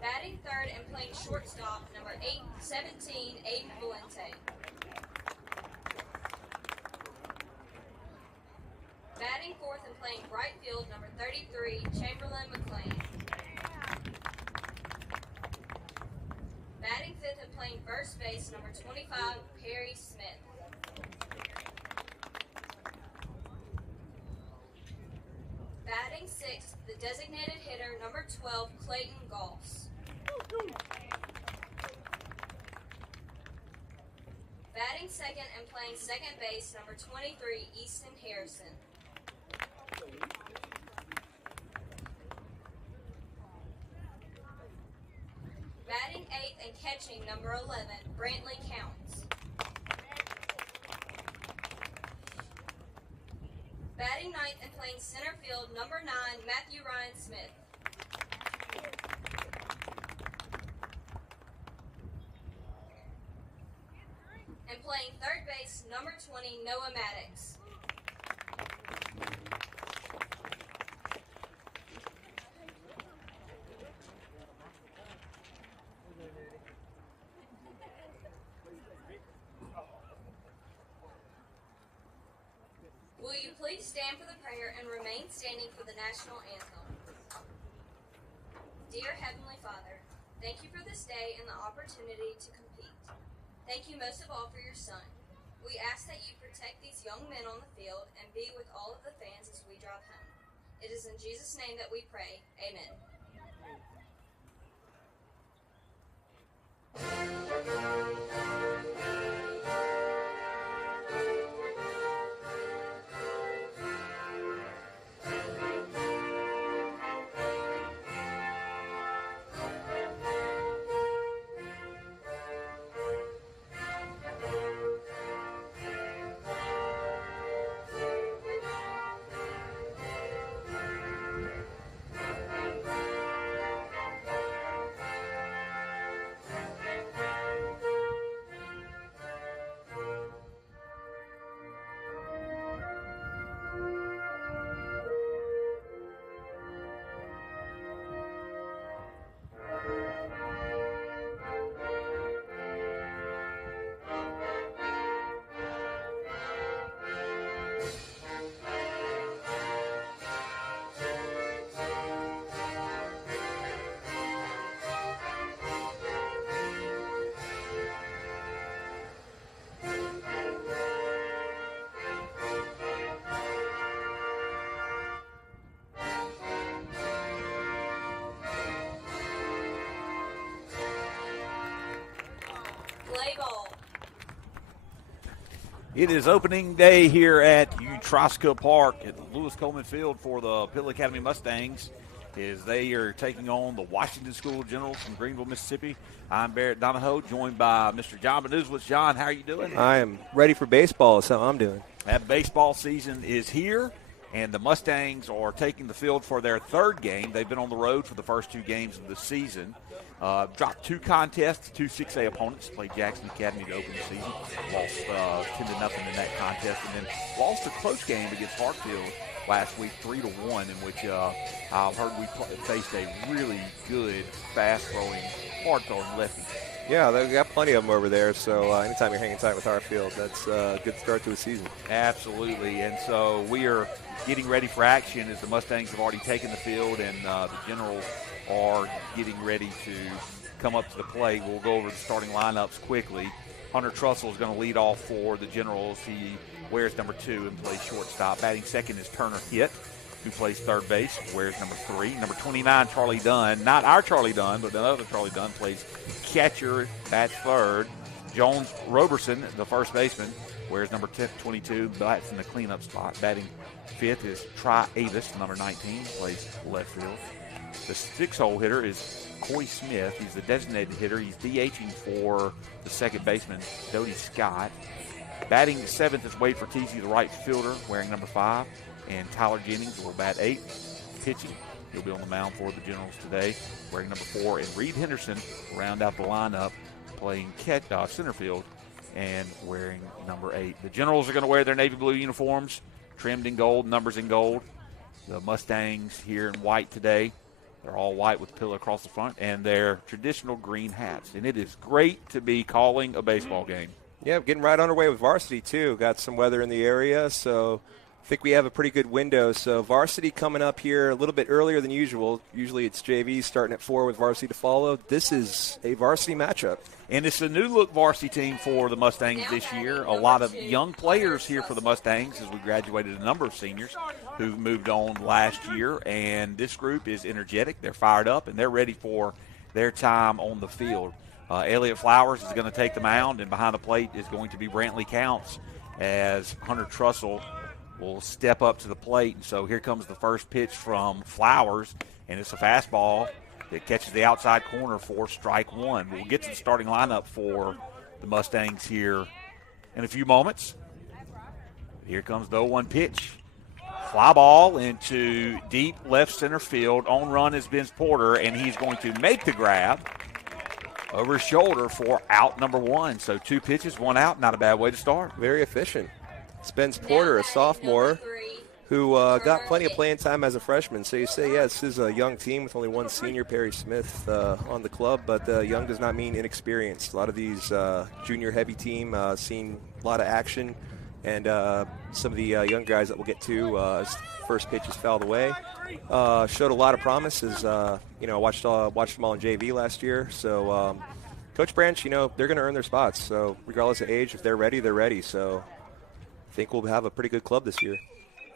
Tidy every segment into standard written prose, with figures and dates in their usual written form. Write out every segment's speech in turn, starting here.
Batting third and playing shortstop, number 17, Aiden Valente. Batting fourth and playing right field, number 33, Chamberlain McLean. Batting fifth and playing first base, number 25, Perry Smith. Batting sixth, the designated hitter, number 12, Clayton Goss. Batting second and playing second base, number 23, Easton Harrison. Batting eighth and catching, number 11, Brantley Counts. Batting ninth and playing center field, number 9, Matthew Ryan Smith. And playing third base, number 20, Noah Maddox. Will you please stand for the prayer and remain standing for the national anthem? Dear Heavenly Father, thank you for this day and the opportunity to compete. Thank you most of all for your son. We ask that you protect these young men on the field and be with all of the fans as we drive home. It is in Jesus' name that we pray. Amen. Play ball. It is opening day here at Utroska Park at Lewis Coleman Field for the Pill Academy Mustangs as they are taking on the Washington School Generals from Greenville, Mississippi. I'm Barrett Donahoe, joined by Mr. John Benuzwitz. John, how are you doing? I am ready for baseball, is how I'm doing. That baseball season is here, and the Mustangs are taking the field for their third game. They've been on the road for the first two games of the season. Dropped two contests, two 6A opponents, played Jackson Academy to open the season, lost 10-0 in that contest, and then lost a close game against Hartfield last week, 3-1, in which I've heard we faced a really good, fast-throwing, hard-throwing lefty. Yeah, they've got plenty of them over there, so anytime you're hanging tight with Hartfield, that's a good start to a season. Absolutely, and so we are getting ready for action as the Mustangs have already taken the field, and the Generals are getting ready to come up to the plate. We'll go over the starting lineups quickly. Hunter Trussell is going to lead off for the Generals. He wears number 2 and plays shortstop. Batting second is Turner Hitt, who plays third base, wears number 3. Number 29, Charlie Dunn. Not our Charlie Dunn, but another Charlie Dunn plays catcher, bats third. Jones Roberson, the first baseman, wears number 22, bats in the cleanup spot. Batting fifth is Tri Avis, number 19, plays left field. The 6-hole hitter is Coy Smith. He's the designated hitter. He's DHing for the second baseman, Dodie Scott. Batting seventh is Wade Fertizzi, the right fielder, wearing number 5. And Tyler Jennings will bat 8. Pitching, he'll be on the mound for the Generals today, wearing number 4. And Reed Henderson round out the lineup, playing center field and wearing number 8. The Generals are going to wear their navy blue uniforms, trimmed in gold, numbers in gold. The Mustangs here in white today. They're all white with pillow across the front and their traditional green hats. And it is great to be calling a baseball game. Yeah, getting right underway with varsity, too. Got some weather in the area, so I think we have a pretty good window. So varsity coming up here a little bit earlier than usual. Usually it's JV starting at 4 with varsity to follow. This is a varsity matchup. And it's a new-look varsity team for the Mustangs this year. A lot of young players here for the Mustangs as we graduated a number of seniors who moved on last year. And this group is energetic. They're fired up, and they're ready for their time on the field. Elliott Flowers is going to take the mound, and behind the plate is going to be Brantley Counts as Hunter Trussell will step up to the plate. And so here comes the first pitch from Flowers, and it's a fastball that catches the outside corner for strike one. We'll get to the starting lineup for the Mustangs here in a few moments. Here comes the 0-1 pitch. Fly ball into deep left center field. On run is Vince Porter, and he's going to make the grab over his shoulder for out number 1. So 2 pitches, 1 out. Not a bad way to start. Very efficient. Spence Porter, a sophomore, who got plenty of playing time as a freshman. So you say, yeah, this is a young team with only one senior, Perry Smith, on the club. But young does not mean inexperienced. A lot of these junior-heavy team seen a lot of action. And some of the young guys that we'll get to as first pitch is fouled away. Showed a lot of promise. As, I watched them all in JV last year. So Coach Branch, they're going to earn their spots. So regardless of age, if they're ready, they're ready. So I think we'll have a pretty good club this year.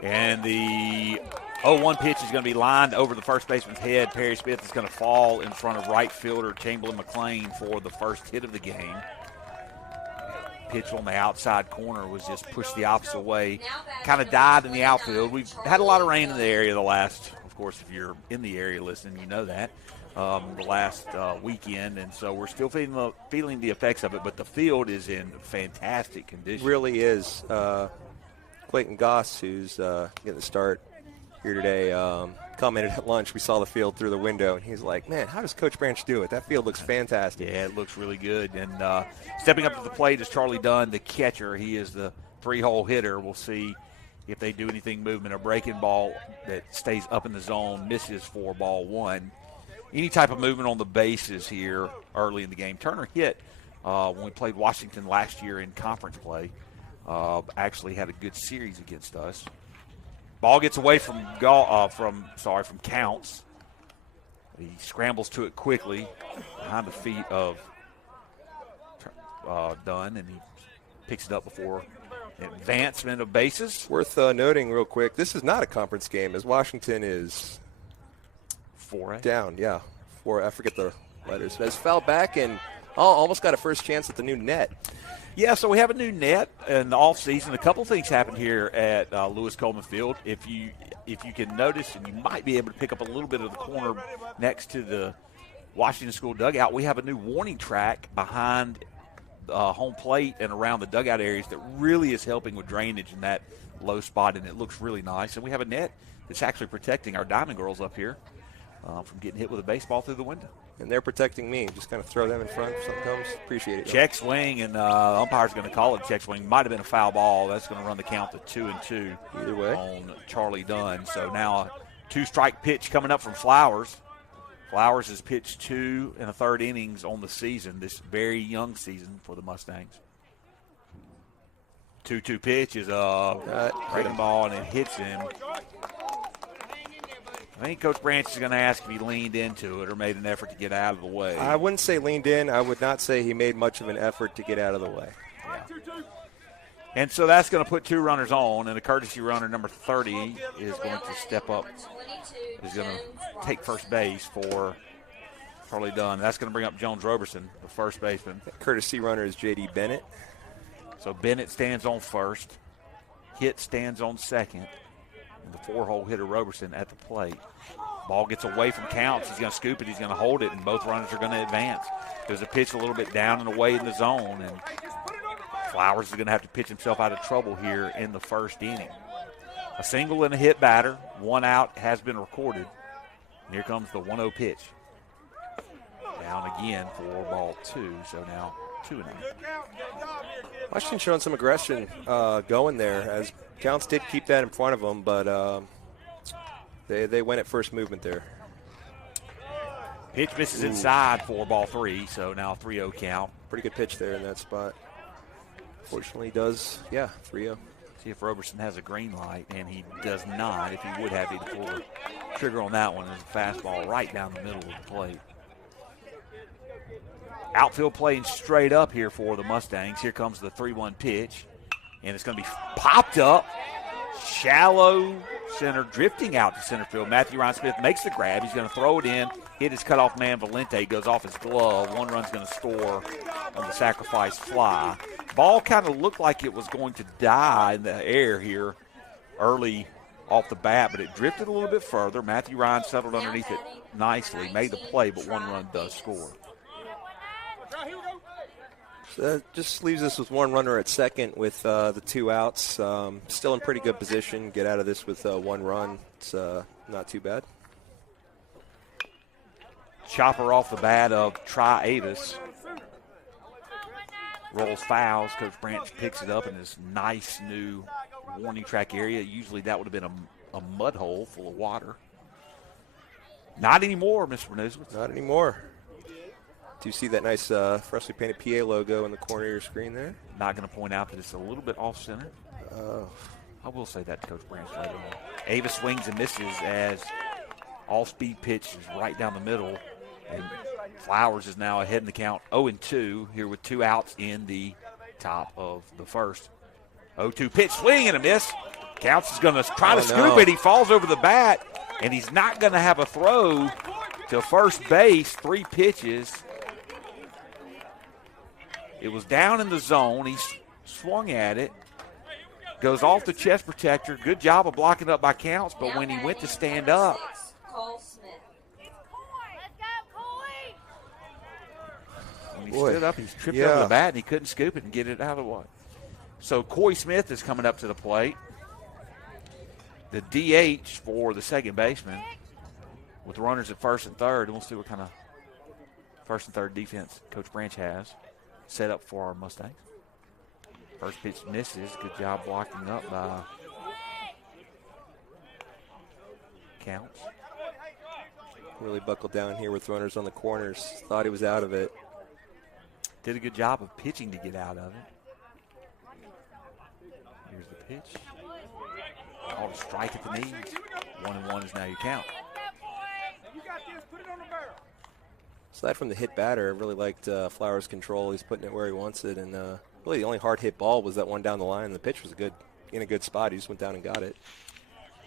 And the 0-1 pitch is going to be lined over the first baseman's head. Perry Smith is going to fall in front of right fielder Chamberlain McLean for the first hit of the game. Pitch on the outside corner was just pushed the opposite way. Kind of died in the outfield. We've had a lot of rain in the area of course, if you're in the area listening, you know that, the last weekend. And so we're still feeling the effects of it, but the field is in fantastic condition. Really is. Clayton Goss, who's getting the start here today, commented at lunch. We saw the field through the window, and he's like, man, how does Coach Branch do it? That field looks fantastic. Yeah, it looks really good. And stepping up to the plate is Charlie Dunn, the catcher. He is the 3-hole hitter. We'll see if they do anything movement. A breaking ball that stays up in the zone misses for ball 1. Any type of movement on the bases here early in the game. Turner hit when we played Washington last year in conference play. Actually had a good series against us. Ball gets away from Counts. He scrambles to it quickly behind the feet of Dunn, and he picks it up before advancement of bases. Worth noting real quick, this is not a conference game, as Washington is 4A? Down, yeah. 4, I forget the letters. Has fouled back and almost got a first chance at the new net. Yeah, so we have a new net in the offseason. A couple things happened here at Lewis Coleman Field. If you can notice, and you might be able to pick up a little bit of the corner next to the Washington School dugout, we have a new warning track behind home plate and around the dugout areas that really is helping with drainage in that low spot, and it looks really nice. And we have a net that's actually protecting our Diamond Girls up here from getting hit with a baseball through the window. And they're protecting me. Just kind of throw them in front if something comes. Appreciate it. Check swing, and the umpire's going to call it a check swing. Might have been a foul ball. That's going to run the count to 2-2 either way on Charlie Dunn. So now a 2-strike pitch coming up from Flowers. Flowers has pitched 2 1/3 innings on the season, this very young season for the Mustangs. 2-2 pitch is a breaking ball, and it hits him. I think Coach Branch is going to ask if he leaned into it or made an effort to get out of the way. I wouldn't say leaned in. I would not say he made much of an effort to get out of the way. Yeah. And so that's going to put 2 runners on, and a courtesy runner, number 30, is going to step up. Is going to take first base for Charlie Dunn. That's going to bring up Jones Roberson, the first baseman. That courtesy runner is J.D. Bennett. So Bennett stands on first. Hitt stands on second. And the 4-hole hitter Roberson at the plate. Ball gets away from Counts. He's going to scoop it. He's going to hold it, and both runners are going to advance. There's a pitch a little bit down and away in the zone, and Flowers is going to have to pitch himself out of trouble here in the first inning. A single and a hit batter. 1 out has been recorded. And here comes the 1-0 pitch. Down again for ball 2, so now 2-0. Washington showing some aggression going there, as Counts did keep that in front of them, but they went at first movement there. Pitch misses inside for ball 3, so now 3-0 count. Pretty good pitch there in that spot. Fortunately, does, 3-0. See if Roberson has a green light, and he does not. If he would have, he'd pull the trigger on that one. There's a fastball right down the middle of the plate. Outfield playing straight up here for the Mustangs. Here comes the 3-1 pitch, and it's going to be popped up. Shallow center, drifting out to center field. Matthew Ryan Smith makes the grab. He's going to throw it in. Hit his cutoff man, Valente, goes off his glove. 1 run's going to score on the sacrifice fly. Ball kind of looked like it was going to die in the air here early off the bat, but it drifted a little bit further. Matthew Ryan settled underneath it nicely, made the play, but 1 run does score. So that just leaves us with 1 runner at second with the 2 outs. Still in pretty good position. Get out of this with 1 run. It's not too bad. Chopper off the bat of Tri Avis. Rolls fouls. Coach Branch picks it up in this nice new warning track area. Usually that would have been a mud hole full of water. Not anymore, Mr. Renuzowitz. Not anymore. Do you see that nice freshly painted PA logo in the corner of your screen there? Not going to point out that it's a little bit off-center. I will say that to Coach Branch later on. Avis swings and misses as all-speed pitch is right down the middle. And Flowers is now ahead in the count 0-2 here with 2 outs in the top of the first. 0-2 pitch, swing and a miss. Counts is going to try to scoop it. He falls over the bat, and he's not going to have a throw to first base. 3 pitches. It was down in the zone. He swung at it. Goes off the chest protector. Good job of blocking up by Counts, but when he went to stand up, when he stood up, he tripped over the bat, and he couldn't scoop it and get it out of the way. So Coy Smith is coming up to the plate. The DH for the second baseman with runners at first and third. And we'll see what kind of first and third defense Coach Branch has set up for our Mustangs. First pitch misses. Good job blocking up by Counts. Really buckled down here with runners on the corners. Thought he was out of it. Did a good job of pitching to get out of it. Here's the pitch. Called a strike at the knees. 1-1 is now your count. Aside from the hit batter, I really liked Flowers' control. He's putting it where he wants it, and really the only hard hit ball was that one down the line. The pitch was in a good spot. He just went down and got it.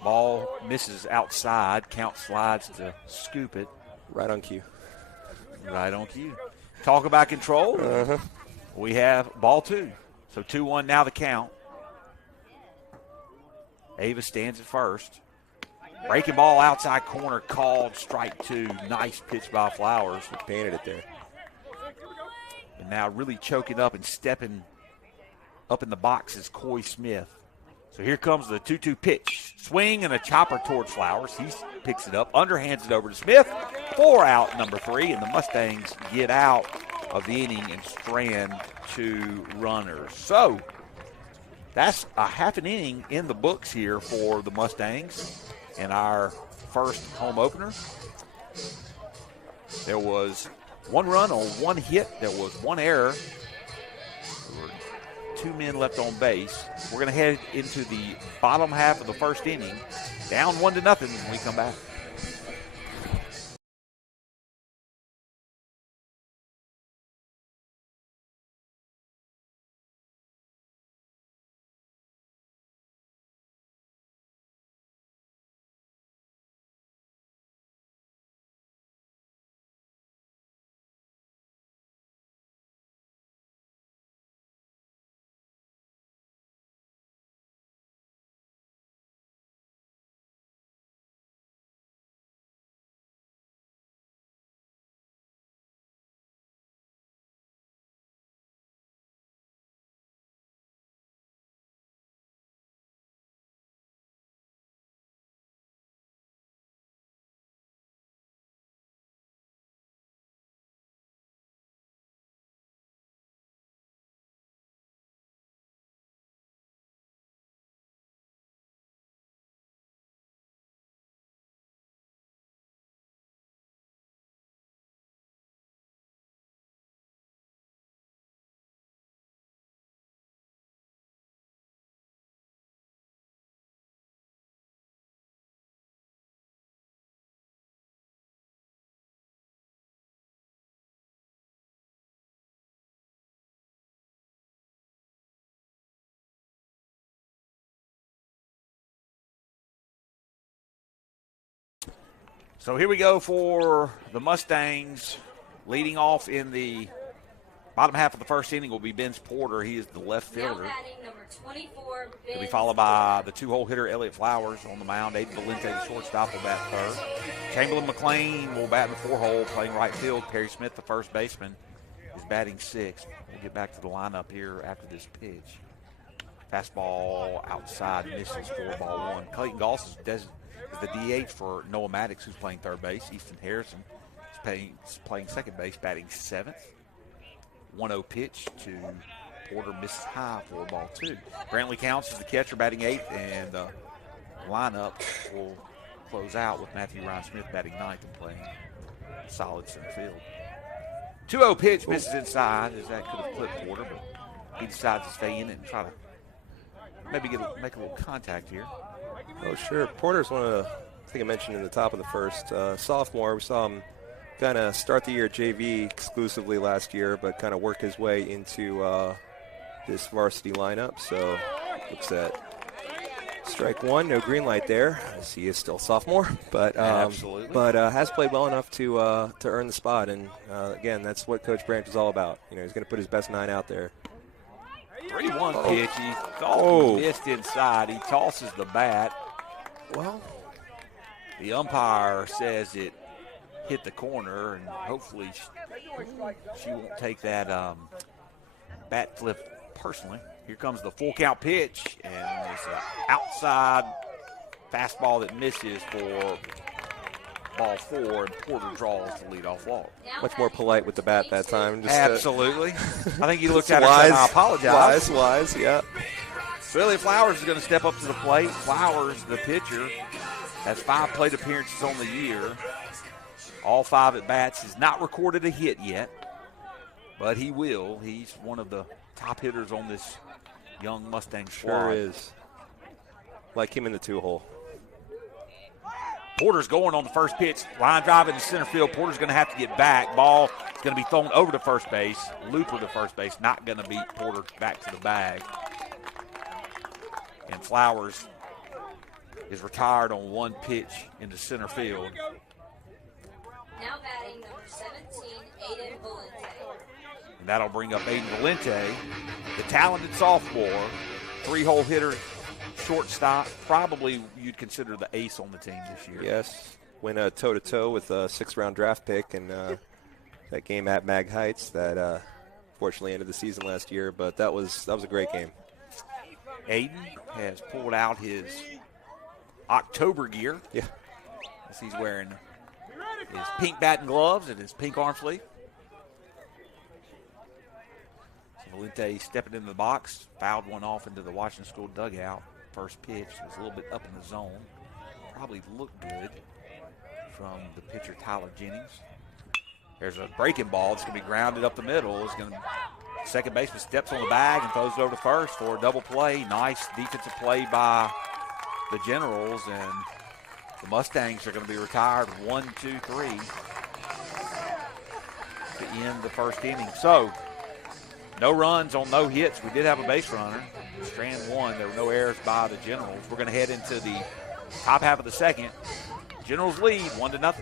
Ball misses outside. Count slides to scoop it. Right on cue. Right on cue. Talk about control. We have ball 2. So 2-1 now the count. Ava stands at first. Breaking ball outside corner called strike 2. Nice pitch by Flowers. He painted it there. And now really choking up and stepping up in the box is Coy Smith. So here comes the 2-2 pitch. Swing and a chopper towards Flowers. He picks it up, underhands it over to Smith. 4 out, number 3, and the Mustangs get out of the inning and strand 2 runners. So that's a half an inning in the books here for the Mustangs in our first home opener. There was 1 run on 1 hit. There was 1 error. There were 2 men left on base. We're going to head into the bottom half of the first inning, down 1-0 when we come back. So here we go for the Mustangs. Leading off in the bottom half of the first inning will be Benz Porter. He is the left fielder. Now batting number 24, He'll be followed by the two-hole hitter Elliott Flowers on the mound. Aiden Valente, the shortstop, will bat third. Chamberlain McLean will bat in the four-hole, playing right field. Perry Smith, the first baseman, is batting sixth. We'll get back to the lineup here after this pitch. Fastball outside, misses, 4-1. Clayton Goss is the DH for Noah Maddox, who's playing third base. Easton Harrison is playing second base, batting seventh. 1-0 pitch to Porter, misses high, 4-2. Brantley Counts is the catcher, batting eighth, and the lineup will close out with Matthew Ryan Smith batting ninth and playing solid center field. 2-0 pitch, misses inside, as that could have clipped Porter, but he decides to stay in it and try to maybe make a little contact here. Oh, sure. Porter's one of the, I think I mentioned in the top of the first, sophomore. We saw him kind of start the year at JV exclusively last year, but kind of work his way into this varsity lineup. So looks at strike one, no green light there, as he is still sophomore, but absolutely. But has played well enough to earn the spot. And again, that's what Coach Branch is all about. You know, he's going to put his best 9 out there. 3-1 pitch. He thought he missed inside. He tosses the bat. Well, the umpire says it hit the corner, and hopefully she won't take that bat flip personally. Here comes the full count pitch, and it's an outside fastball that misses for ball 4, and Porter draws the leadoff walk. Much more polite with the bat that time. Just, absolutely. I think he looked at her and said, I apologize. Wise, yeah. So Elliott Flowers is going to step up to the plate. Flowers, the pitcher, has 5 plate appearances on the year. All 5 at bats. Has not recorded a hit yet, but he will. He's one of the top hitters on this young Mustang squad. Sure is. Like him in the 2-hole. Porter's going on the first pitch. Line drive into center field. Porter's going to have to get back. Ball is going to be thrown over to first base. Looper to first base. Not going to beat Porter back to the bag. And Flowers is retired on 1 pitch into center field. Now batting number 17, Aiden Valente. And that'll bring up Aiden Valente, the talented sophomore, 3-hole hitter, shortstop. Probably you'd consider the ace on the team this year. Yes. Went toe-to-toe with a 6th-round draft pick and that game at Mag Heights that fortunately ended the season last year. But that was a great game. Aiden has pulled out his October gear. Yeah. As he's wearing his pink bat and gloves and his pink arm sleeve. So Valente stepping into the box, fouled one off into the Washington School dugout. First pitch was a little bit up in the zone. Probably looked good from the pitcher Tyler Jennings. There's a breaking ball. It's going to be grounded up the middle. It's going to second baseman steps on the bag and throws it over to first for a double play. Nice defensive play by the Generals, and the Mustangs are going to be retired 1-2-3 to end the first inning. So, no runs on no hits. We did have a base runner. Strand 1. There were no errors by the Generals. We're going to head into the top half of the second. Generals lead 1-0.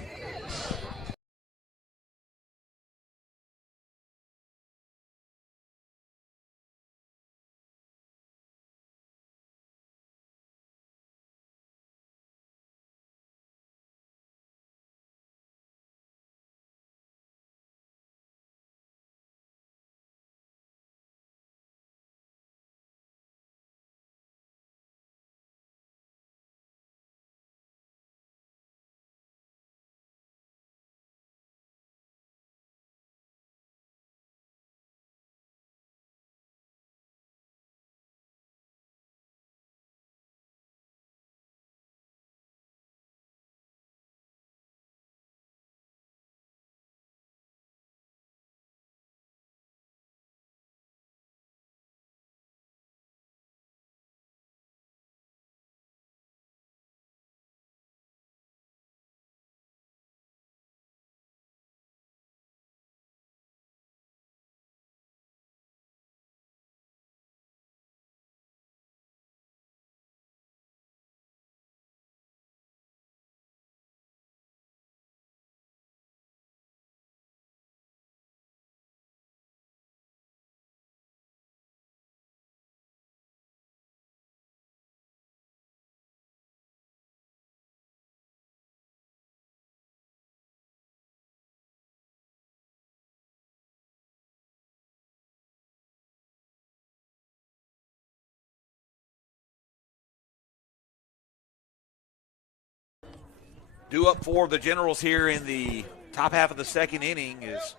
Due up for the Generals here in the top half of the second inning is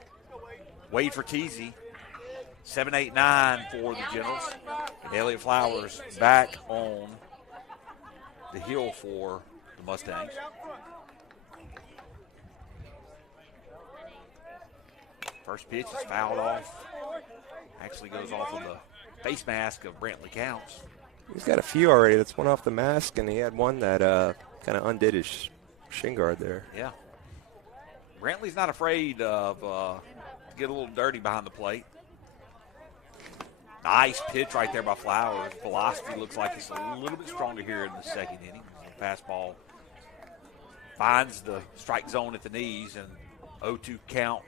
Wade Fertizzi. 7-8-9 for the Generals. And Elliott Flowers back on the hill for the Mustangs. First pitch is fouled off. Actually goes off of the face mask of Brantley Counts. He's got a few already. That's one off the mask, and he had one that kind of undid his shin guard there. Yeah. Brantley's not afraid of to get a little dirty behind the plate. Nice pitch right there by Flowers. Velocity looks like it's a little bit stronger here in the second inning. The fastball finds the strike zone at the knees, and 0-2 count.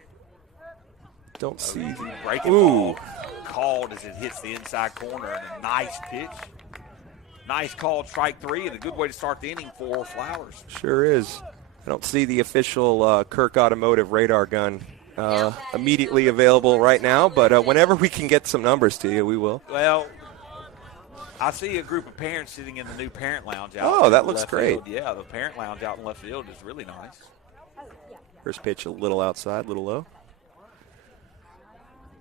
Don't see. Breaking ball called as it hits the inside corner, and a nice pitch. Nice called strike three, and a good way to start the inning for Flowers. Sure is. I don't see the official Kirk Automotive radar gun immediately available right now, but whenever we can get some numbers to you, we will. Well, I see a group of parents sitting in the new parent lounge out. Oh, that looks great. Field. Yeah, the parent lounge out in left field is really nice. First pitch a little outside, a little low.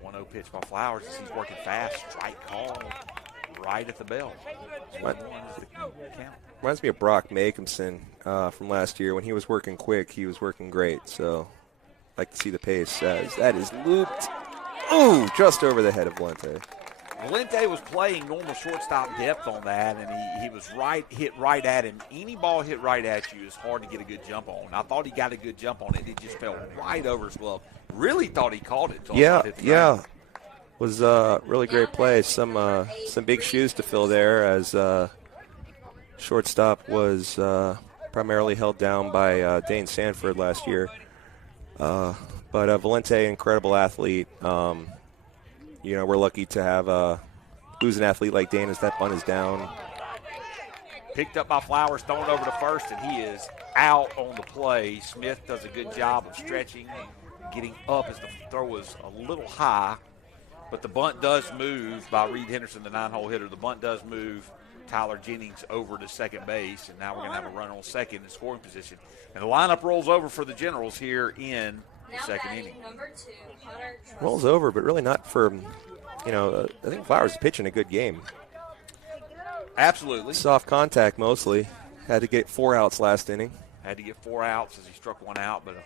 1-0 pitch by Flowers as he's working fast. Strike call right at the bell. Reminds me of Brock Makomson from last year. When he was working quick, he was working great. So I like to see the pace. That is looped. Ooh, just over the head of Valente. Valente was playing normal shortstop depth on that, and he was hit right at him. Any ball hit right at you is hard to get a good jump on. I thought he got a good jump on it. It just fell right over his glove. Really thought he caught it. Yeah. Was a really great play. Some big shoes to fill there, as shortstop was primarily held down by Dane Sanford last year. But Valente, incredible athlete. We're lucky to have lose an athlete like Dane as that bunt is down. Picked up by Flowers, thrown over to first, and he is out on the play. Smith does a good job of stretching, getting up as the throw was a little high. But the bunt does move by Reed Henderson, the 9-hole hitter. The bunt does move Tyler Jennings over to second base, and now we're going to have a run on second in scoring position. And the lineup rolls over for the Generals here in the second inning. Number 2, Hunter Trussell. Rolls over, but really not for, I think Flowers is pitching a good game. Absolutely. Soft contact mostly. Had to get 4 outs last inning. Had to get 4 outs as he struck one out, but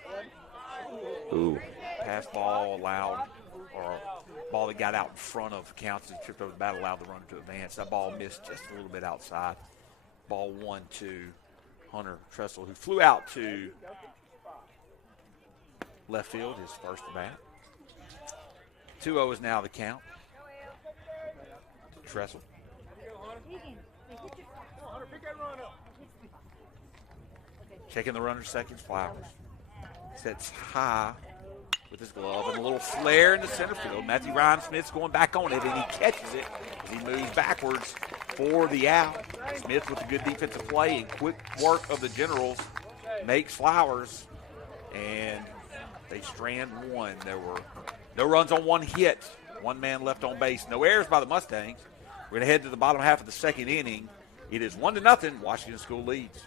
pass ball allowed, or a ball that got out in front of Counts and tripped over the bat allowed the runner to advance. That ball missed just a little bit outside. Ball 1 to Hunter Trussell, who flew out to left field, his first bat. 2-0 is now the count. Trussell. Checking the runner seconds, Flowers. Sets high with his glove and a little flare in the center field. Matthew Ryan Smith's going back on it, and he catches it as he moves backwards for the out. Smith with a good defensive play and quick work of the Generals makes Flowers, and they strand one. There were no runs on one hit, one man left on base, no errors by the Mustangs. We're going to head to the bottom half of the second inning. It is 1-0. Washington School leads.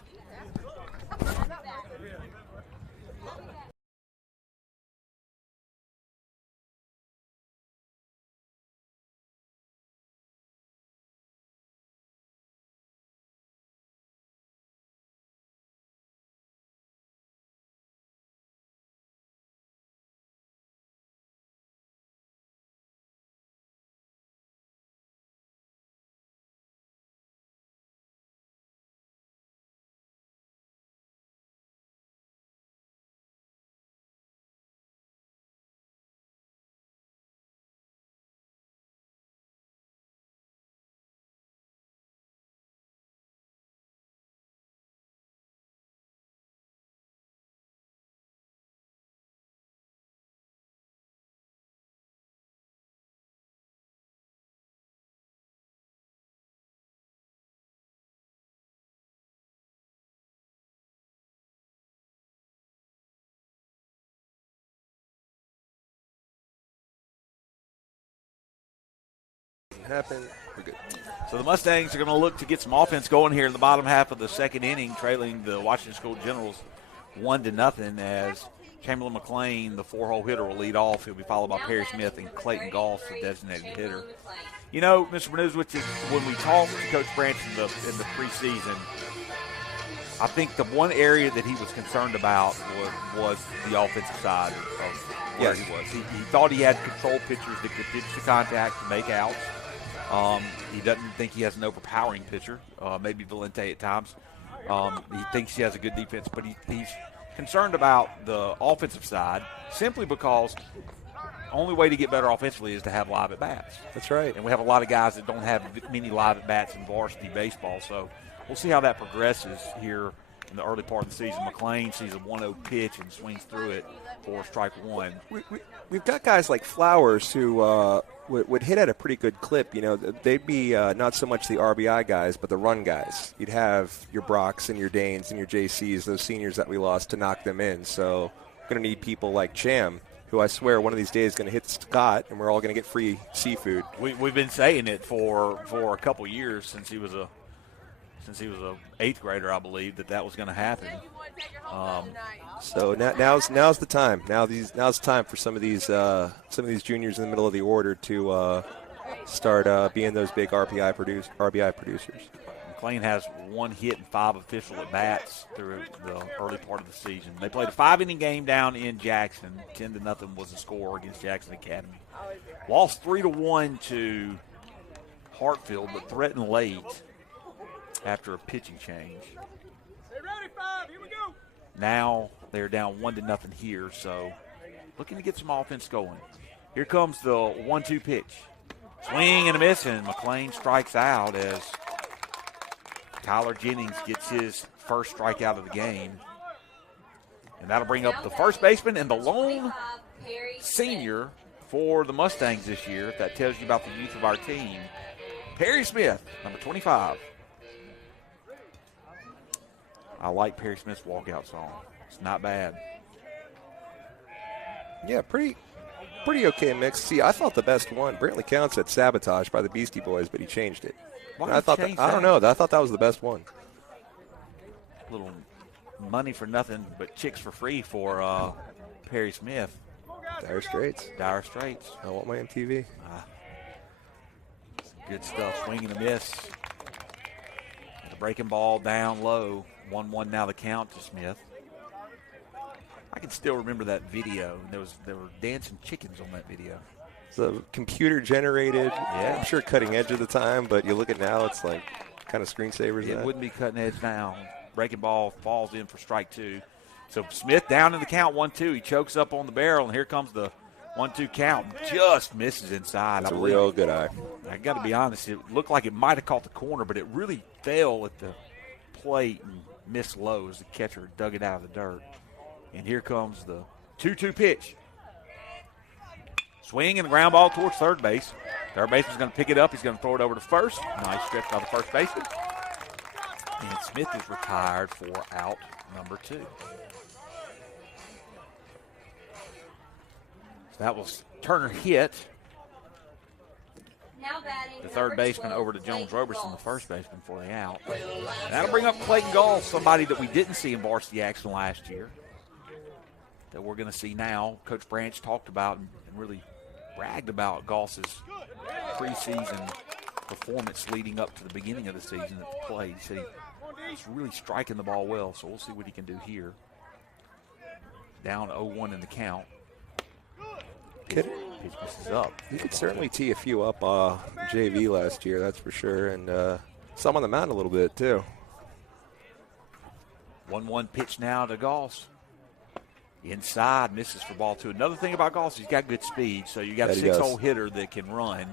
Happen. We're good. So the Mustangs are going to look to get some offense going here in the bottom half of the second inning, trailing the Washington School Generals 1-0 as Chamberlain McLean, the 4-hole hitter, will lead off. He'll be followed by Perry Smith and Clayton Goss, the designated hitter. You know, Mr. Bernuswich, when we talked to Coach Branch in the preseason, I think the one area that he was concerned about was the offensive side of where he was. He thought he had control pitchers that could pitch to contact to make outs. He doesn't think he has an overpowering pitcher, maybe Valente at times. He thinks he has a good defense, but he's concerned about the offensive side simply because the only way to get better offensively is to have live at-bats. That's right. And we have a lot of guys that don't have many live at-bats in varsity baseball, so we'll see how that progresses here in the early part of the season. McLean sees a 1-0 pitch and swings through it for strike one. We've got guys like Flowers who would hit at a pretty good clip. You know, they'd be not so much the RBI guys, but the run guys. You'd have your Brocks and your Danes and your JCs, those seniors that we lost, to knock them in. So we're going to need people like Cham, who I swear one of these days is going to hit Scott, and we're all going to get free seafood. We've been saying it for a couple years since he was a 8th grader, I believe, that was going to happen. So now's the time. Now's time for some of these juniors in the middle of the order to start being those big RBI producers. McLean has 1 hit and 5 official at bats through the early part of the season. They played a 5-inning game down in Jackson. 10-0 was the score against Jackson Academy. Lost 3-1 to Hartfield, but threatened late after a pitching change. Now they're down 1-0 here, so looking to get some offense going. Here comes the 1-2 pitch. Swing and a miss, and McLean strikes out as Tyler Jennings gets his first strikeout of the game. And that'll bring up the first baseman and the lone senior for the Mustangs this year, if that tells you about the youth of our team. Perry Smith, number 25. I like Perry Smith's walkout song. It's not bad. Yeah, pretty okay mix. See, I thought the best one, Brantley Counts, said Sabotage by the Beastie Boys, but he changed it. I don't know. I thought that was the best one. Little money for nothing but chicks for free for Perry Smith. Dire Straits. I want my MTV. Good stuff. Swing and a miss. The breaking ball down low. 1-1 now the count to Smith. I can still remember that video. There were dancing chickens on that video. It's a computer generated. Yeah. I'm sure cutting edge at the time, but you look at now, it's like kind of screensavers. It wouldn't be cutting edge now. Breaking ball falls in for strike 2. So Smith down in the count 1-2. He chokes up on the barrel, and here comes the 1-2 count. Just misses inside. That's a real good eye. I got to be honest. It looked like it might have caught the corner, but it really fell at the plate and missed low as the catcher dug it out of the dirt. And here comes the 2-2 pitch. Swing and the ground ball towards third base. Third baseman's going to pick it up. He's going to throw it over to first. Nice stretch by the first baseman. And Smith is retired for out number 2. So that was Turner hit. Now batting The third baseman 12, over to Jones Clayton Roberson, the Goss. first baseman for the out. And that'll bring up Clayton Gall, somebody that we didn't see in varsity action last year, that we're going to see now. Coach Branch talked about and really bragged about Goss's preseason performance leading up to the beginning of the season at the plate. He said he's really striking the ball well, so we'll see what he can do here. Down 0-1 in the count. Pitch misses up. You could certainly tee a few up JV last year, that's for sure, and some on the mound a little bit too. 1-1 pitch now to Goss. Inside, misses for ball 2. Another thing about Goss, he's got good speed, so you got a 6-hole hitter that can run.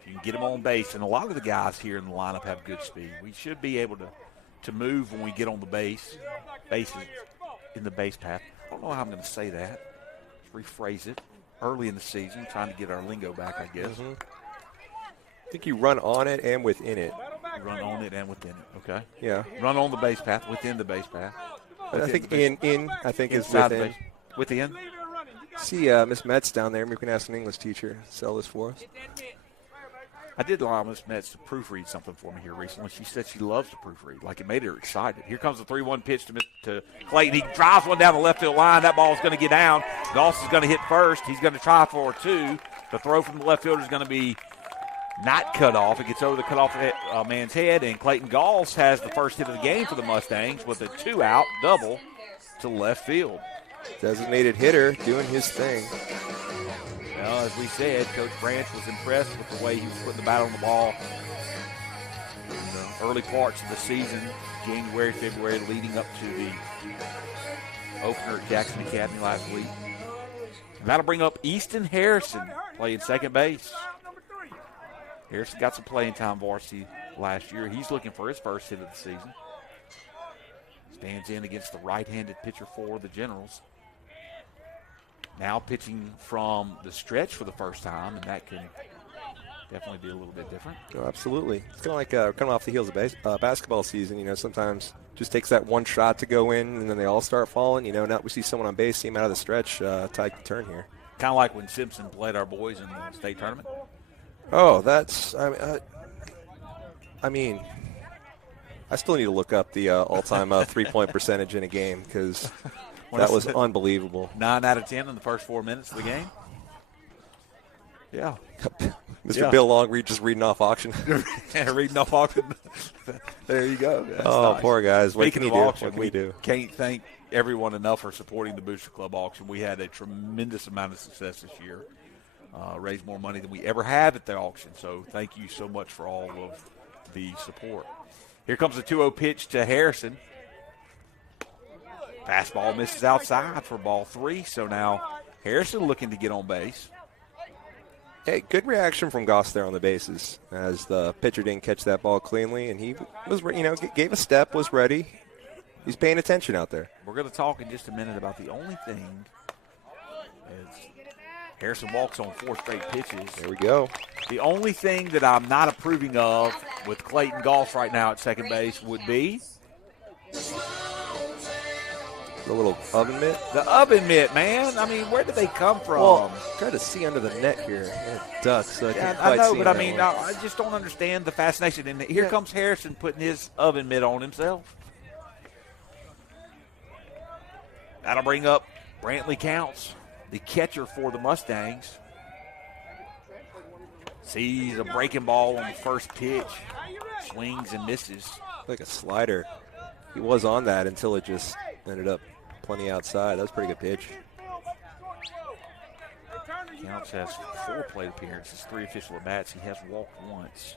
If you can get him on base, and a lot of the guys here in the lineup have good speed. We should be able to move when we get on the bases in the base path. I don't know how I'm going to say that. Let's rephrase it. Early in the season, trying to get our lingo back, I guess. Mm-hmm. I think you run on it and within it. You run on it and within it, okay? Yeah. Run on the base path, within the base path. I think I think is inside within. Within? See Miss Metz down there. Maybe we can ask an English teacher to sell this for us. I did allow Miss Metz to proofread something for me here recently. She said she loves to proofread, like it made her excited. Here comes the 3-1 pitch to Clayton. He drives one down the left field line. That ball is going to get down. Goss is going to hit first. He's going to try for 2. The throw from the left fielder is going to be not cut off. It gets over the cutoff man's head, and Clayton Goss has the first hit of the game for the Mustangs with a 2-out double to left field. Designated hitter doing his thing. Well, as we said, Coach Branch was impressed with the way he was putting the bat on the ball in the early parts of the season, January, February, leading up to the opener at Jackson Academy last week. And that'll bring up Easton Harrison playing second base. Harrison got some playing time varsity last year. He's looking for his first hit of the season. Stands in against the right-handed pitcher for the Generals. Now pitching from the stretch for the first time, and that can definitely be a little bit different. Oh, absolutely. It's kind of like coming off the heels of basketball season. You know, sometimes just takes that one shot to go in, and then they all start falling. You know, now we see someone on base, see him out of the stretch, tide the turn here. Kind of like when Simpson played our boys in the state tournament. Oh, that's I mean, I still need to look up the all-time 3-point percentage in a game because that was unbelievable. 9 out of 10 in the first 4 minutes of the game. Yeah. Mr. Bill Long just reading off auction. Reading off auction. There you go. That's nice. Poor guys. What Speaking can of you do? auction, What can we do? Can't thank everyone enough for supporting the Booster Club auction. We had a tremendous amount of success this year. Raised more money than we ever have at the auction. So thank you so much for all of the support. Here comes the 2-0 pitch to Harrison. Fastball misses outside for ball 3. So now Harrison looking to get on base. Hey, good reaction from Goss there on the bases as the pitcher didn't catch that ball cleanly, and he was, gave a step, was ready. He's paying attention out there. We're going to talk in just a minute about the only thing is Harrison walks on 4 straight pitches. There we go. The only thing that I'm not approving of with Clayton Goss right now at second base would be the little oven mitt. The oven mitt, man. I mean, where did they come from? Well, try to see under the net here. Ducks. So I know, but I mean, I just don't understand the fascination. And here comes Harrison putting his oven mitt on himself. That'll bring up Brantley Counts, the catcher for the Mustangs. Sees a breaking ball on the first pitch. Swings and misses. Like a slider. He was on that until it just ended up plenty outside. That was a pretty good pitch. Counts has 4 plate appearances, 3 official at-bats. He has walked once.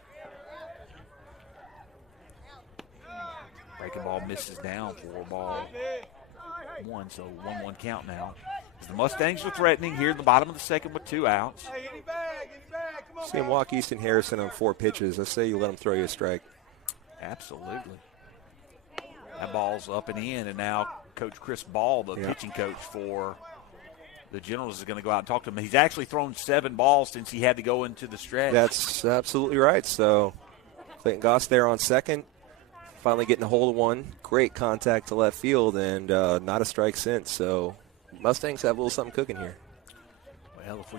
Breaking ball misses down for ball 1, so 1-1 count now. As the Mustangs are threatening here in the bottom of the second with 2 outs. See him walk Easton Harrison on 4 pitches. I say you let him throw you a strike. Absolutely. That ball's up and in, and now Coach Chris Ball, the pitching coach for the Generals, is going to go out and talk to him. He's actually thrown 7 balls since he had to go into the stretch. That's absolutely right. So Clayton Goss there on second, finally getting a hold of one. Great contact to left field, and not a strike since. So Mustangs have a little something cooking here. Well, if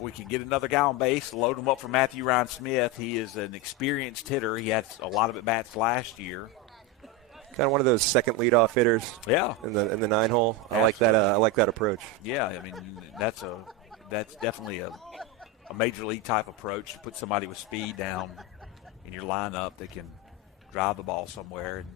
we can get another guy on base, load him up for Matthew Ryan Smith. He is an experienced hitter. He had a lot of at-bats last year. Kind of one of those second leadoff hitters. Yeah. In the 9-hole. I like that. I like that approach. Yeah, I mean that's definitely a major league type approach to put somebody with speed down in your lineup that can drive the ball somewhere and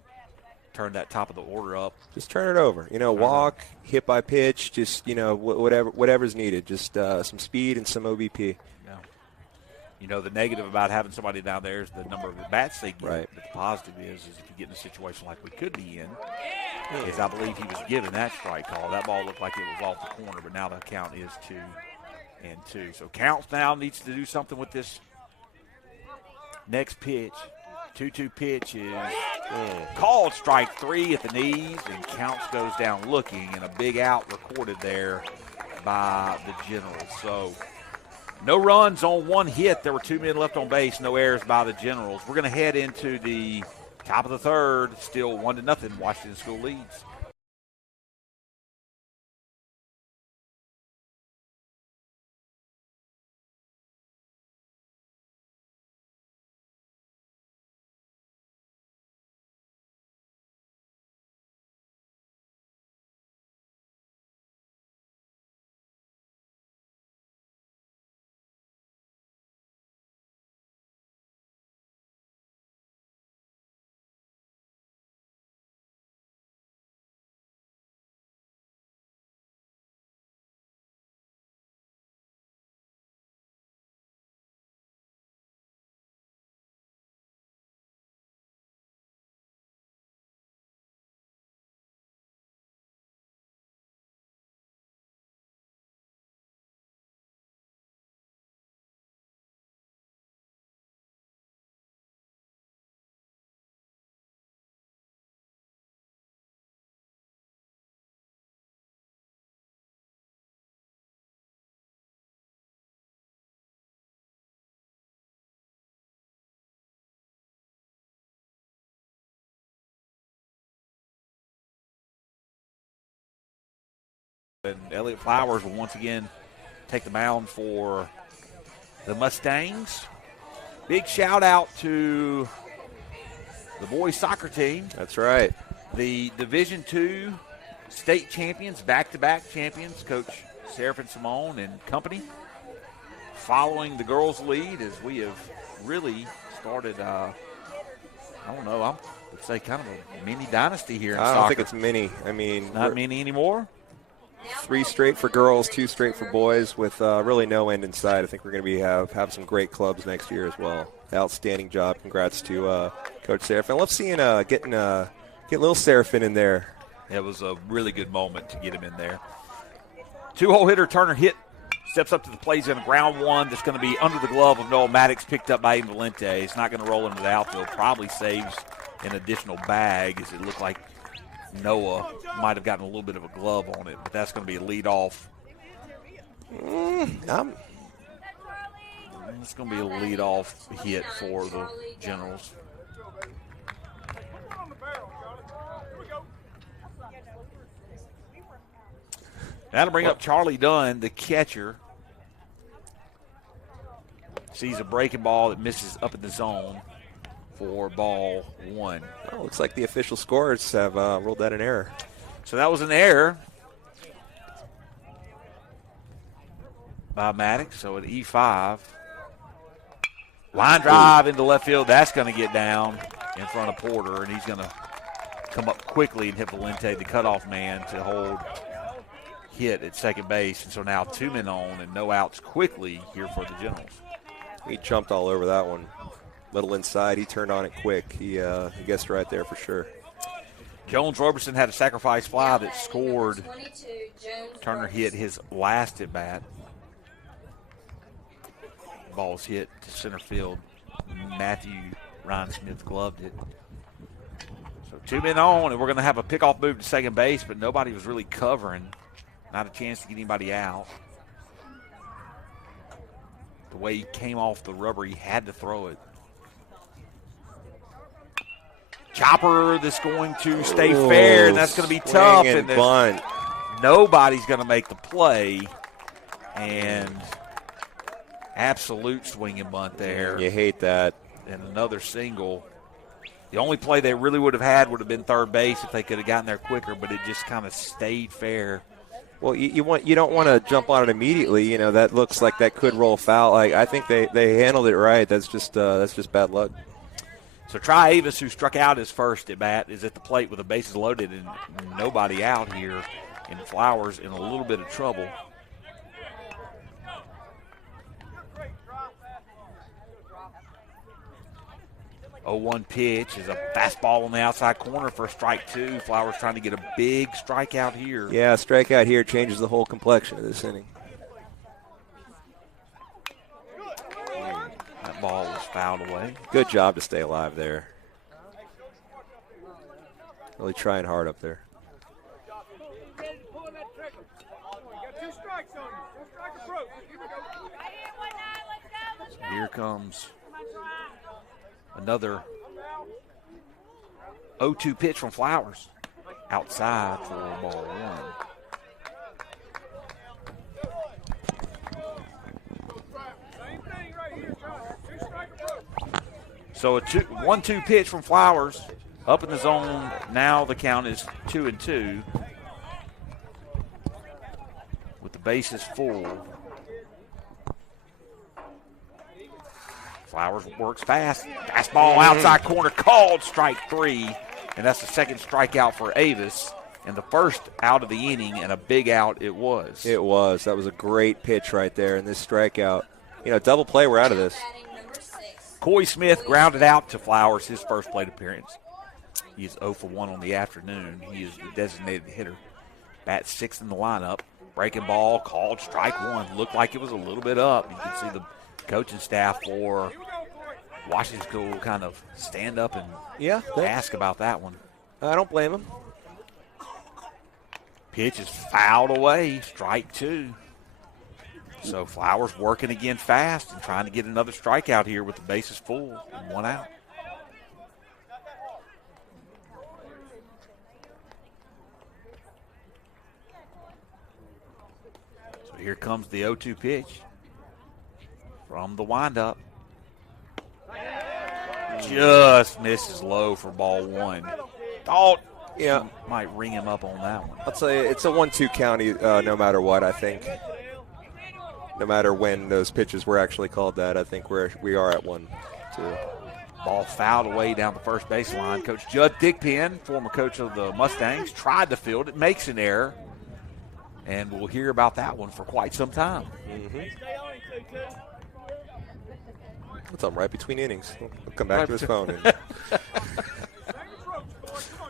turn that top of the order up. Just turn it over. Walk, hit by pitch, just whatever's needed. Just some speed and some OBP. Yeah. The negative about having somebody down there is the number of bats they get. Right. But the positive is if you get in a situation like we could be in, is I believe he was given that strike call. That ball looked like it was off the corner, but now the count is 2-2. So Counts now needs to do something with this next pitch. 2-2 pitch is called strike 3 at the knees, and Counts goes down looking, and a big out recorded there by the Generals. So no runs on 1 hit. There were 2 men left on base, no errors by the Generals. We're going to head into the top of the third, still 1-0. Washington School leads. And Elliott Flowers will once again take the mound for the Mustangs. Big shout out to the boys soccer team. That's right. The Division II state champions, back-to-back champions, Coach Seraphin Simone and company, following the girls' lead as we have really started, I don't know, I would say kind of a mini dynasty here in soccer. I don't think it's mini. I mean, not mini anymore. 3 straight for girls, 2 straight for boys with really no end in sight. I think we're going to be have some great clubs next year as well. Outstanding job. Congrats to Coach Seraphin. I love seeing getting little Seraphin in there. It was a really good moment to get him in there. 2-hole hitter Turner hit, steps up to the plate in ground one. That's going to be under the glove of Noah Maddox, picked up by Aiden Valente. It's not going to roll into the outfield. Probably saves an additional bag, as it looked like Noah might have gotten a little bit of a glove on it, but that's going to be a leadoff. It's going to be a leadoff hit for the Generals. That'll bring up Charlie Dunn, the catcher. Sees a breaking ball that misses up in the zone for ball 1. Oh, looks like the official scores have ruled that an error. So that was an error by Maddox. So at E5, line drive into left field. That's going to get down in front of Porter, and he's going to come up quickly and hit Valente, the cutoff man, to hold hit at second base. And so now 2 men on and no outs quickly here for the Generals. He jumped all over that one. Little inside. He turned on it quick. He guessed right there for sure. Jones Roberson had a sacrifice fly that scored. Turner hit his last at bat. Ball's hit to center field. Matthew Ryan Smith gloved it. So 2 men on, and we're going to have a pickoff move to second base, but nobody was really covering. Not a chance to get anybody out. The way he came off the rubber, he had to throw it. Chopper that's going to stay fair, and that's going to be tough. And bunt. Nobody's going to make the play. And absolute swing and bunt there. You hate that. And another single. The only play they really would have had would have been third base if they could have gotten there quicker, but it just kind of stayed fair. Well, you don't want to jump on it immediately. You know, that looks like that could roll foul. I think they handled it right. That's just bad luck. So Tri Avis, who struck out his first at bat, is at the plate with the bases loaded and nobody out here, and Flowers in a little bit of trouble. Oh, 1 pitch is a fastball on the outside corner for strike 2. Flowers trying to get a big strikeout here. Yeah, strikeout here changes the whole complexion of this inning. That ball was fouled away. Good job to stay alive there. Really trying hard up there. Here comes another 0-2 pitch from Flowers. Outside for ball 1. So a 1-2 pitch from Flowers. Up in the zone. Now the count is 2-2. With the bases full. Flowers works fast. Fastball outside corner called strike 3. And that's the second strikeout for Avis. And the first out of the inning, and a big out it was. It was. That was a great pitch right there. And this strikeout, double play, we're out of this. Coy Smith grounded out to Flowers, his first plate appearance. He is 0 for 1 on the afternoon. He is the designated hitter. Bat 6th in the lineup. Breaking ball, called strike 1. Looked like it was a little bit up. You can see the coaching staff for Washington School kind of stand up and ask about that one. I don't blame him. Pitch is fouled away, strike 2. So Flowers working again fast and trying to get another strikeout here with the bases full and 1 out. here comes the 0-2 pitch from the windup. Just misses low for ball one. Thought she might ring him up on that one. I'll tell you, it's a 1-2 count no matter what, I think. No matter when those pitches were actually called that, I think we are at 1-2. Ball fouled away down the first baseline. Coach Judd Thigpen, former coach of the Mustangs, tried to field it, makes an error. And we'll hear about that one for quite some time. What's up, right between innings? We'll come back to his phone.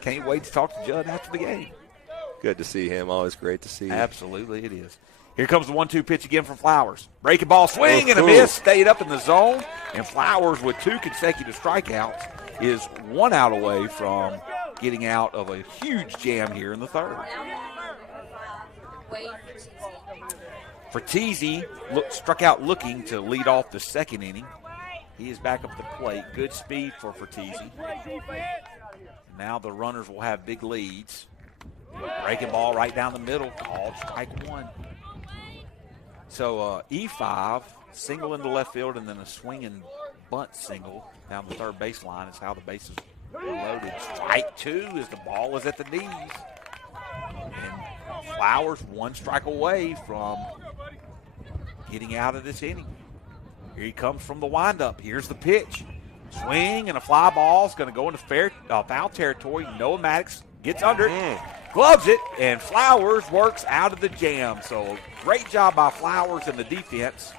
Can't wait to talk to Judd after the game. Good to see him. Always great to see. Absolutely, it is. Here comes the 1-2 pitch again from Flowers. Breaking ball, swing and a miss. Stayed up in the zone. And Flowers, with 2 consecutive strikeouts, is 1 out away from getting out of a huge jam here in the third. Fertizzi struck out looking to lead off the second inning. He is back up the plate. Good speed for Fertizzi. Now the runners will have big leads. Breaking ball right down the middle. Called strike one. So E5, single into left field, and then a swinging bunt single down the third baseline is how the bases are loaded. Strike two as the ball is at the knees. And Flowers 1 strike away from getting out of this inning. Here he comes from the windup. Here's the pitch. Swing and a fly ball is going to go into foul territory. Noah Maddox gets under it, gloves it, and Flowers works out of the jam. So great job by Flowers and the defense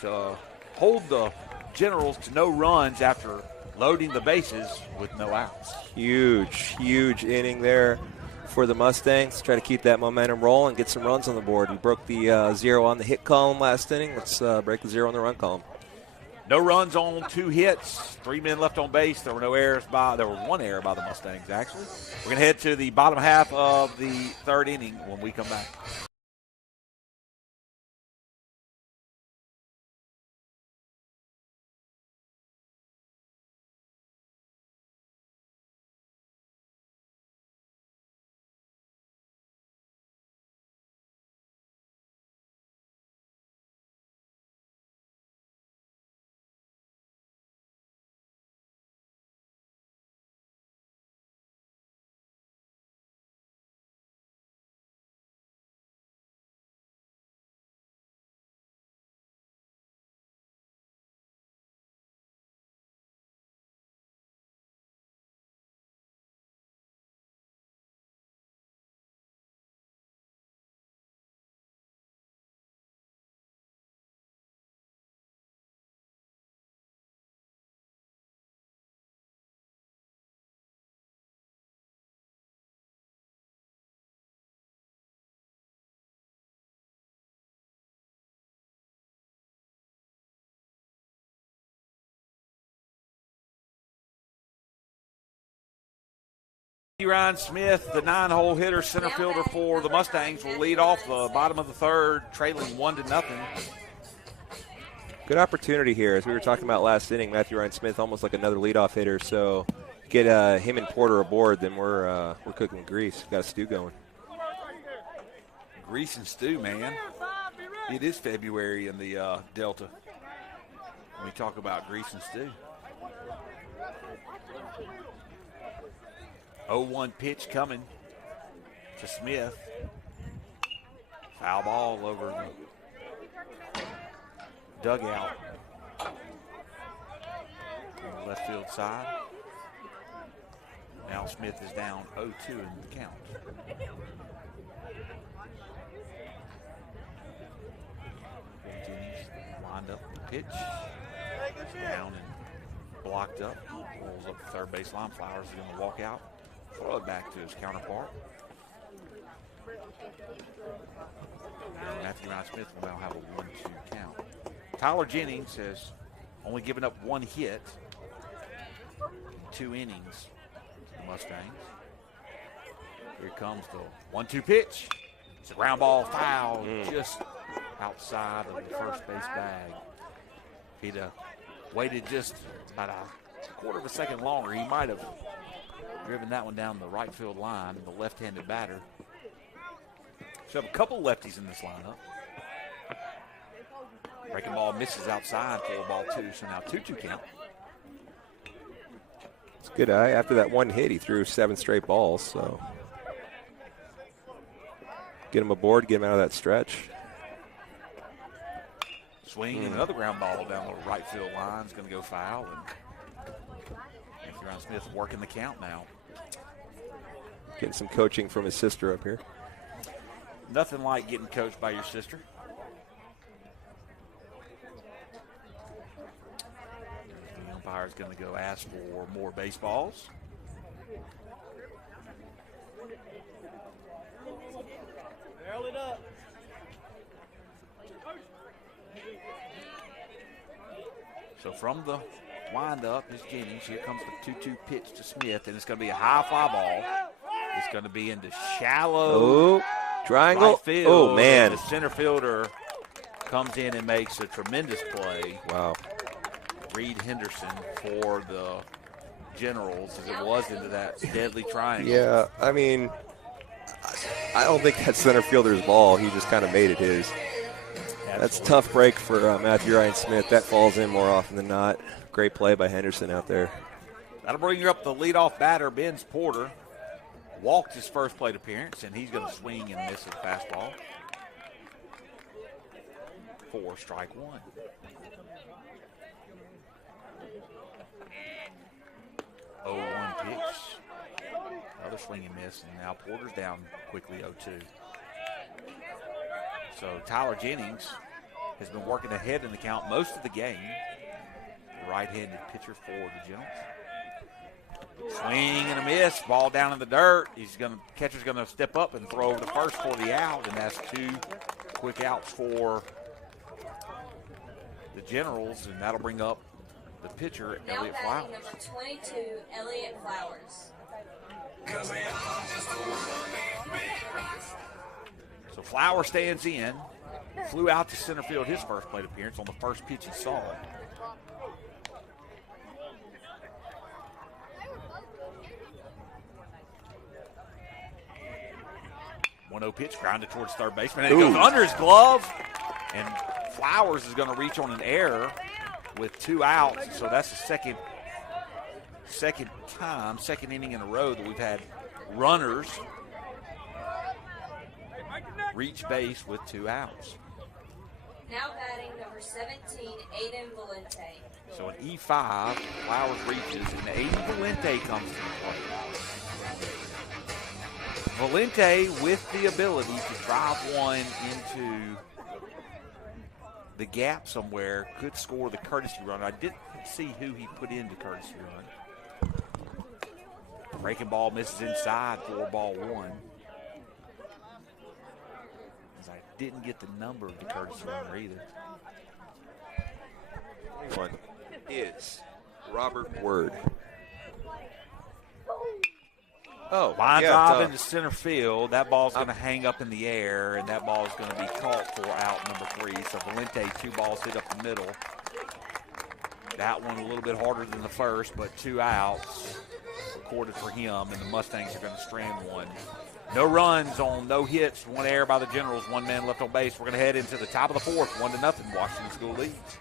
to hold the Generals to no runs after loading the bases with no outs. Huge inning there for the Mustangs. Try to keep that momentum rolling, get some runs on the board. We broke the 0 on the hit column last inning. Let's break the 0 on the run column. No runs on 2 hits, 3 men left on base. There were no errors there was 1 error by the Mustangs, actually. We're going to head to the bottom half of the third inning when we come back. Ryan Smith, the 9-hole hitter, center fielder for the Mustangs, will lead off the bottom of the third, trailing 1-0. Good opportunity here. As we were talking about last inning, Matthew Ryan Smith almost like another leadoff hitter. So get him and Porter aboard, then we're cooking grease. Got a stew going. Grease and stew, man. It is February in the Delta when we talk about grease and stew. 0-1 pitch coming to Smith. Foul ball over the dugout on the left field side. Now Smith is down 0-2 in the count. Continues lined up the pitch. Down and blocked up. Rolls up the third baseline. Flowers is going to walk out. Throw it back to his counterpart. Matthew Ryan Smith will now have a 1-2 count. Tyler Jennings has only given up 1 hit in 2 innings to the Mustangs. Here comes the 1-2 pitch. It's a ground ball foul just outside of the first base bag. If he'd waited just about a quarter of a second longer, he might have driven that one down the right field line, the left-handed batter. So we have a couple lefties in this lineup. Breaking ball misses outside for ball 2, so now 2-2 count. It's a good eye. After that one hit, he threw 7 straight balls, so get him aboard, get him out of that stretch. Swing and another ground ball down the right field line is going to go foul. And Anthony Ryan Smith working the count now. Getting some coaching from his sister up here. Nothing like getting coached by your sister. The umpire is going to go ask for more baseballs. Barrel it up. So from the windup is Jennings. Here comes the 2-2 pitch to Smith, and it's going to be a high fly ball. It's going to be into shallow triangle. right field. Oh, man. The center fielder comes in and makes a tremendous play. Wow. Reed Henderson for the Generals as it was into that deadly triangle. Yeah, I mean, I don't think that's center fielder's ball. He just kind of made it his. That's a tough break for Matthew Ryan Smith. That falls in more often than not. Great play by Henderson out there. That'll bring you up the leadoff batter, Benz Porter. Walked his first plate appearance, and he's going to swing and miss a fastball. 4, strike 1. Oh, 1 pitch. Another swing and miss, and now Porter's down quickly 0-2. So Tyler Jennings has been working ahead in the count most of the game. The right-handed pitcher for the Generals. Swing and a miss, ball down in the dirt. Catcher's gonna step up and throw over to first for the out, and that's 2 quick outs for the Generals, and that'll bring up the pitcher, Now Elliott batting Flowers. number 22, Elliott Flowers. So Flower stands in, flew out to center field his first plate appearance on the first pitch he saw. One-0 pitch, grounded towards third baseman, and it goes under his glove, and Flowers is going to reach on an error with 2 outs. So that's the second inning in a row that we've had runners reach base with 2 outs. Now batting number 17, Aiden Valente. So an E5, Flowers reaches, and Aiden Valente comes to the plate. Valente with the ability to drive one into the gap somewhere, could score the courtesy run. I didn't see who he put into courtesy run. Breaking ball misses inside for ball 1. As I didn't get the number of the courtesy runner either. One is Robert Word. Oh, Line yeah, drive duh. into center field. That ball's going to hang up in the air, and that ball is going to be caught for out number 3. So Valente, 2 balls hit up the middle. That one a little bit harder than the first, but 2 outs recorded for him, and the Mustangs are going to strand one. No runs on no hits, 1 error by the Generals, 1 man left on base. We're going to head into the top of the 4th, 1-0. Washington School leads.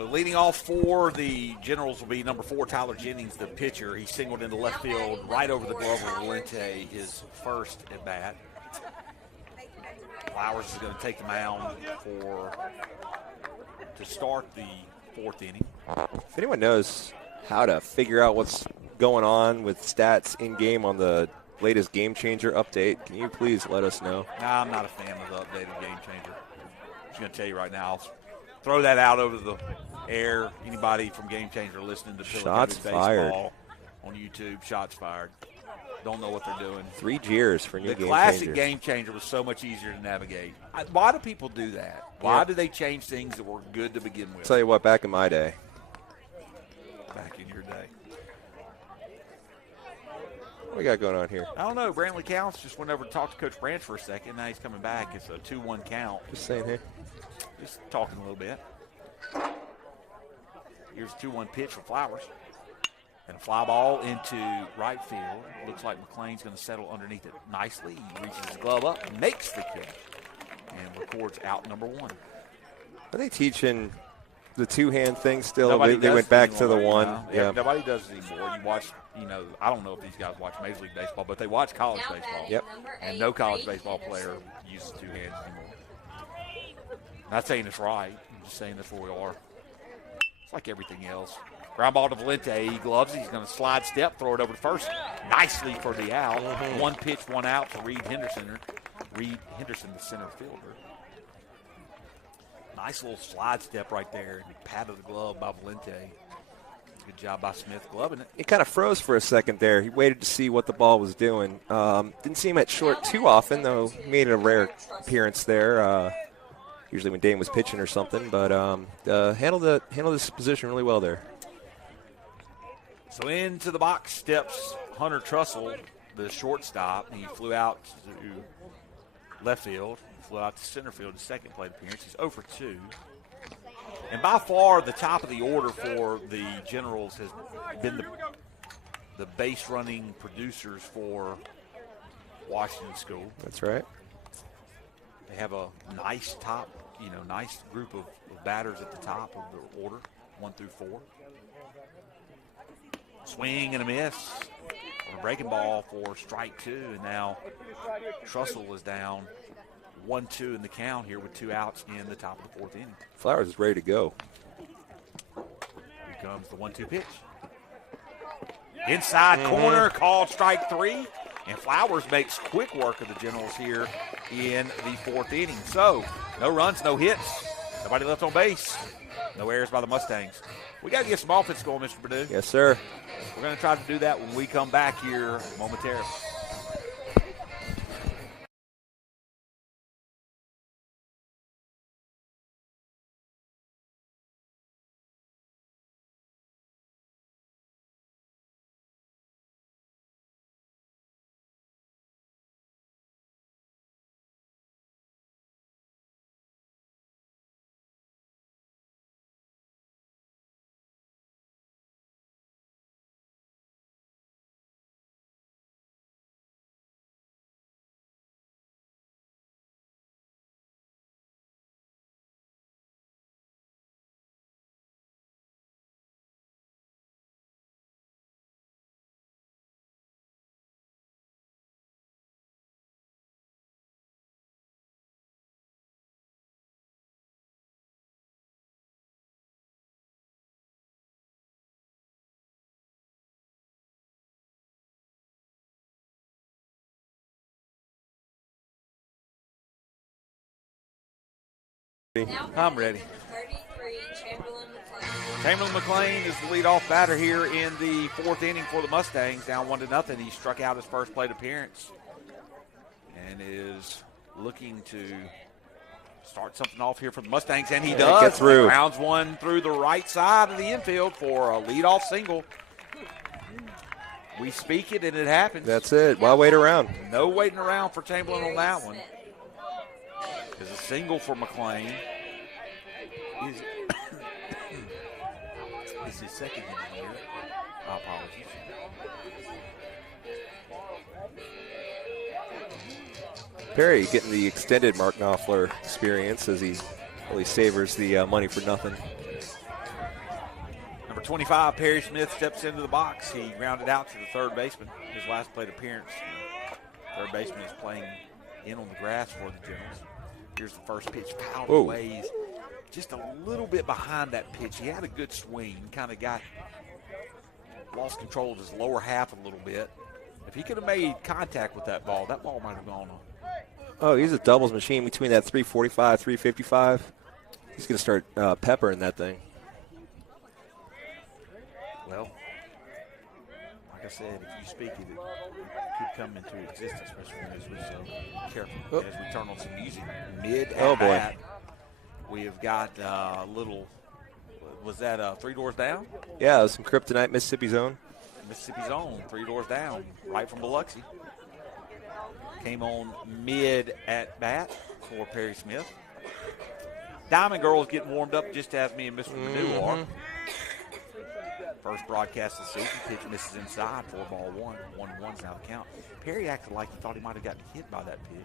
So leading off for the Generals will be number 4, Tyler Jennings, the pitcher. He singled into left field right over the glove of Valente, his first at bat. Flowers is going to take the mound to start the 4th inning. If anyone knows how to figure out what's going on with stats in game on the latest Game Changer update, can you please let us know? Nah, I'm not a fan of the updated Game Changer. I'm just going to tell you right now. I'll throw that out over the air. Anybody from Game Changer listening to Shots Baseball fired on YouTube, shots fired. Don't know what they're doing. 3 jeers for new The Game classic Changer. Game Changer was so much easier to navigate. Why do people do that? Why do they change things that were good to begin with? Tell you what, back in my day. Back in your day. What we got going on here? I don't know. Brantley Counts just went over to talk to Coach Branch for a second. Now he's coming back. It's a 2-1 count. Just saying here. Just talking a little bit. Here's a 2-1 pitch for Flowers. And a fly ball into right field. Looks like McLean's going to settle underneath it nicely. He reaches his glove up, makes the catch, and records out number 1. Are they teaching the 2-hand thing still? Nobody They does went it back to the anymore, 1. you know? Yeah. Nobody does it anymore. You watch, I don't know if these guys watch Major League Baseball, but they watch college Now baseball. batting Yep. number And 8, no college Reed baseball player Henderson. uses 2 hands anymore. Not saying it's right. I'm just saying that's where we are. It's like everything else. Ground ball to Valente. He gloves it. He's going to slide step, throw it over to first. Nicely for the out. 1 pitch, 1 out for Reed Henderson. Reed Henderson, the center fielder. Nice little slide step right there. Pat of the glove by Valente. Good job by Smith gloving it. He kind of froze for a second there. He waited to see what the ball was doing. Didn't see him at short too often, though. He made a rare appearance there. Usually when Dane was pitching or something, but handled this position really well there. So into the box steps Hunter Trussell, the shortstop. He flew out to left field, flew out to center field, his second plate appearance. He's 0 for 2. And by far the top of the order for the Generals has been the base running producers for Washington School. That's right. They have a nice top, nice group of batters at the top of the order, 1 through 4. Swing and a miss on a breaking ball for strike 2, and now Trussell is down 1-2 in the count here with 2 outs in the top of the 4th inning. Flowers is ready to go. Here comes the 1-2 pitch. Inside corner, called strike 3, and Flowers makes quick work of the Generals here in the 4th inning. So, no runs, no hits, nobody left on base, no errors by the Mustangs. We got to get some offense going, Mr. Perdue. Yes, sir. We're going to try to do that when we come back here momentarily. I'm ready. 33, Chamberlain McLean. Chamberlain McLean is the leadoff batter here in the 4th inning for the Mustangs, down 1-0. He struck out his first plate appearance and is looking to start something off here for the Mustangs, and he does. Get through. Rounds one through the right side of the infield for a leadoff single. We speak it, and it happens. That's it. Why wait around? No waiting around for Chamberlain on that one. Is a single for McLean. Is his second inning here. My apologies. Perry getting the extended Mark Knopfler experience as he really savors the money for nothing. 25, Perry Smith steps into the box. He grounded out to the third baseman. His last plate appearance. Third baseman is playing in on the grass for the Generals. Here's the first pitch, fouled away. Just a little bit behind that pitch. He had a good swing, kind of lost control of his lower half a little bit. If he could have made contact with that ball might have gone on. Oh, he's a doubles machine between that 345, 355. He's going to start peppering that thing. Well, like I said, if you speak it, it could come into existence, especially as we're so careful. As we turn on some music mid at bat, we have got a little. Was that 3 Doors Down? Yeah, it was some Kryptonite, Mississippi Zone. Mississippi Zone, 3 Doors Down, right from Biloxi. Came on mid at bat for Perry Smith. Diamond Girls getting warmed up just as me and Mr. Perdue are. First broadcast of the season, pitch misses inside, 4-1. 1-1's now the count. Perry acted like he thought he might have gotten hit by that pitch.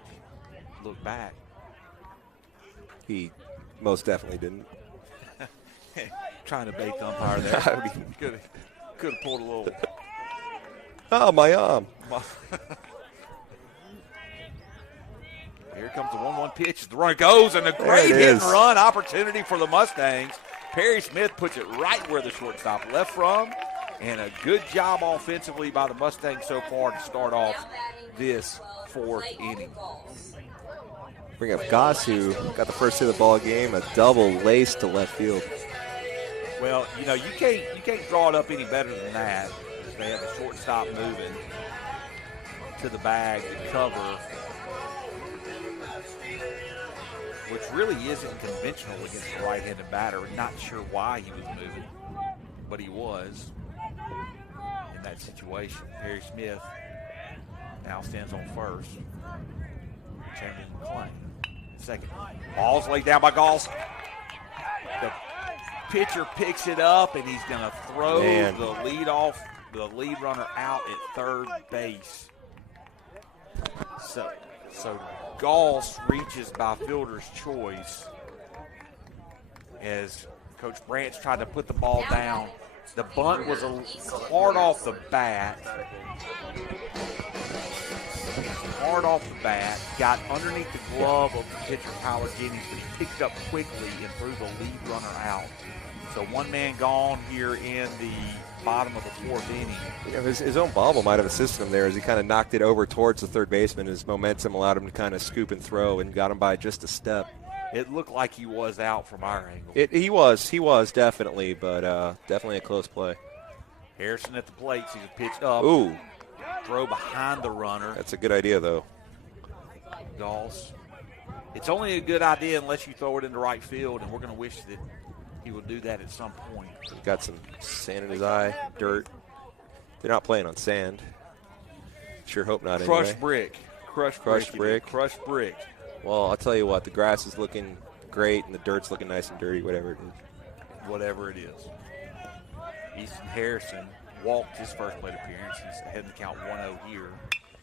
Look back. He most definitely didn't. Trying to bait the umpire there. Could have pulled a little. Oh, my arm. Here comes the 1-1 pitch. The runner goes, and a great hit and run opportunity for the Mustangs. Perry Smith puts it right where the shortstop left from, and a good job offensively by the Mustangs so far to start off this fourth inning. Bring up Goss, who got the first hit of the ball game, a double lace to left field. Well, you can't draw it up any better than that. They have a shortstop moving to the bag to cover, which really isn't conventional against the right-handed batter. Not sure why he was moving, but he was in that situation. Perry Smith now stands on first. Chamberlain McClain second. Ball's laid down by Goss. The pitcher picks it up, and he's going to throw the lead runner out at third base. So Goss reaches by fielder's choice as Coach Branch tried to put the ball down. The bunt was hard off the bat. Got underneath the glove of the pitcher, Tyler Jennings, but he picked up quickly and threw the lead runner out. So one man gone here in the bottom of the fourth inning. Yeah, his own bobble might have assisted him there as he kind of knocked it over towards the third baseman. His momentum allowed him to kind of scoop and throw and got him by just a step. It looked like he was out from our angle. He was definitely, but definitely a close play. Harrison at the plate, sees a pitch up. Ooh. Throw behind the runner. That's a good idea, though. Goss. It's only a good idea unless you throw it into right field, and we're going to wish that he would do that at some point. He's got some sand in his eye, dirt. They're not playing on sand. Sure hope not anyway. Crushed brick. Well, I'll tell you what, the grass is looking great and the dirt's looking nice and dirty, whatever it is. Easton Harrison walked his first plate appearance. He's ahead in the count 1-0 here.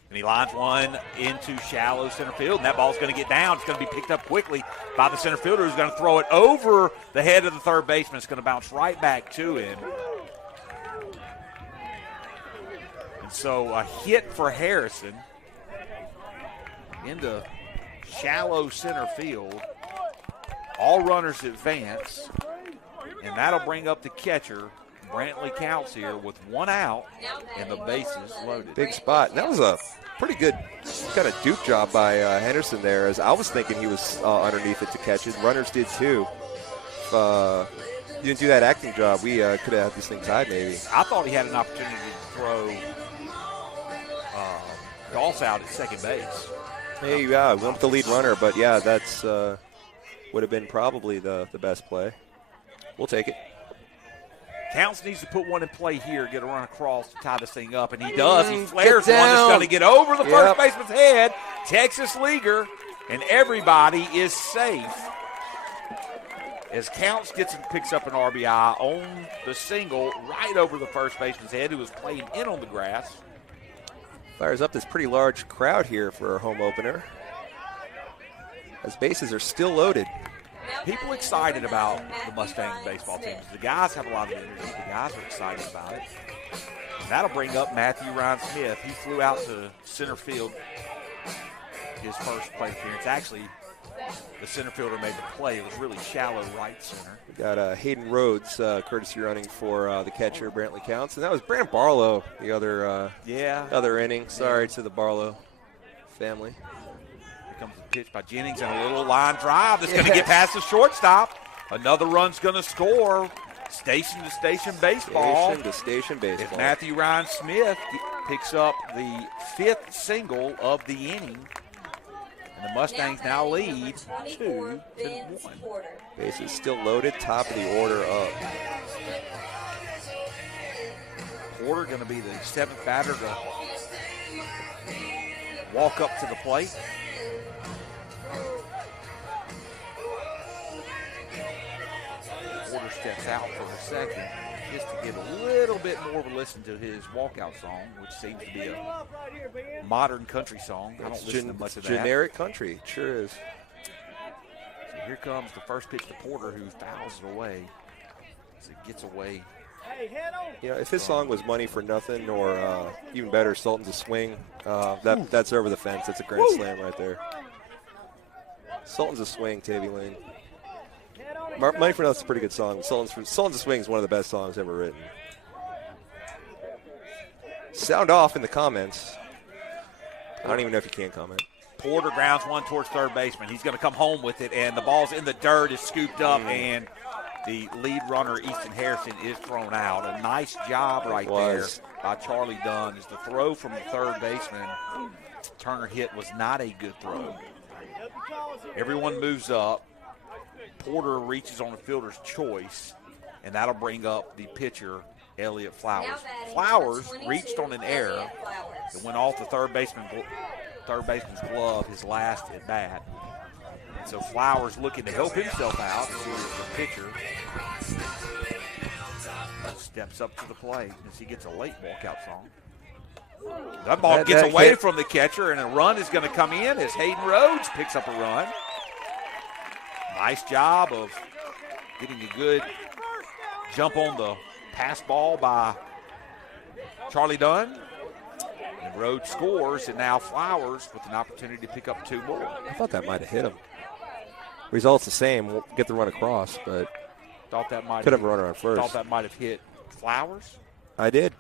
And he lines one into shallow center field, and that ball's going to get down. It's going to be picked up quickly by the center fielder, who's going to throw it over the head of the third baseman. It's going to bounce right back to him. And so a hit for Harrison into shallow center field. All runners advance, and that'll bring up the catcher. Brantley counts here with one out and the bases loaded. Big spot. And that was a pretty good kind of dupe job by Henderson there, as I was thinking he was underneath it to catch it. Runners did too. You didn't do that acting job, we could have had this thing tied maybe. I thought he had an opportunity to throw Goss out at second base. Hey, yeah, went with the lead runner, but yeah, that's would have been probably the best play. We'll take it. Counts needs to put one in play here, get a run across to tie this thing up, and he does. He flares one down. that's going to get over the first baseman's head. Texas leaguer, and everybody is safe. As Counts picks up an RBI on the single right over the first baseman's head, who was playing in on the grass. Fires up this pretty large crowd here for our home opener, as bases are still loaded. people excited about the Mustangs baseball team. The guys have a lot of energy. The guys are excited about it. And that'll bring up Matthew Ryan Smith. He flew out to center field his first play appearance. Actually, the center fielder made the play. It was really shallow right center. We got Hayden Rhodes, courtesy running for the catcher, Brantley Counts. And that was Brandon Barlow, the other inning. Sorry to the Barlow family. Here comes the pitch by Jennings and a little line drive that's going to get past the shortstop. Another run's going to score. Station to station baseball. Station to station baseball. As Matthew Ryan Smith picks up the 5th single of the inning. And the Mustangs now lead 2-1. Bases still loaded, top of the order up. Porter going to be the 7th batter to walk up to the plate. Porter steps out for the second just to get a little bit more of a listen to his walkout song, which seems to be a modern country song. I don't listen to much of that. Generic country, it sure is. So here comes the first pitch to Porter, who fouls it away as it gets away. You know, if his song was Money for Nothing or even better, Sultan's a Swing, that's over the fence. That's a grand slam right there. Sultan's a Swing, Tavy Lane. Money for Nothing's a pretty good song. Sultan's a Swing is one of the best songs ever written. Sound off in the comments. I don't even know if you can comment. Porter grounds one towards third baseman. He's going to come home with it, and the ball's in the dirt. Is scooped up, and the lead runner, Easton Harrison, is thrown out. A nice job right there by Charlie Dunn. As the throw from the third baseman, Turner hit, was not a good throw. Everyone moves up. Porter reaches on the fielder's choice, and that'll bring up the pitcher, Elliott Flowers. Flowers reached on an error that went off the third baseman's glove his last at bat. So Flowers looking to help himself out. The pitcher steps up to the plate as he gets a late walkout song. That ball gets away from the catcher, and a run is going to come in as Hayden Rhodes picks up a run. Nice job of getting a good jump on the pass ball by Charlie Dunn. And Rhodes scores, and now Flowers with an opportunity to pick up 2 more. I thought that might have hit him. Results the same. We'll get the run across, but thought that might could have a runner on first. Thought that might have hit Flowers. I did.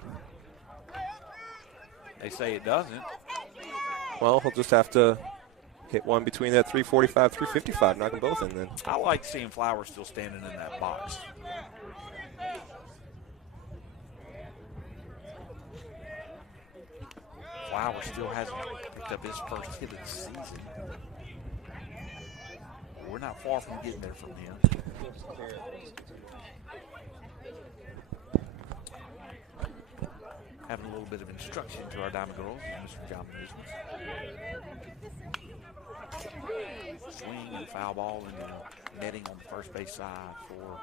They say it doesn't. Well, he'll just have to hit one between that 345, 355, knock them both in then. I like seeing Flowers still standing in that box. Flowers still hasn't picked up his first hit of the season. We're not far from getting there from him. Having a little bit of instruction to our Diamond Girls, Mr. John Newsman. Swing and foul ball and then netting on the first base side for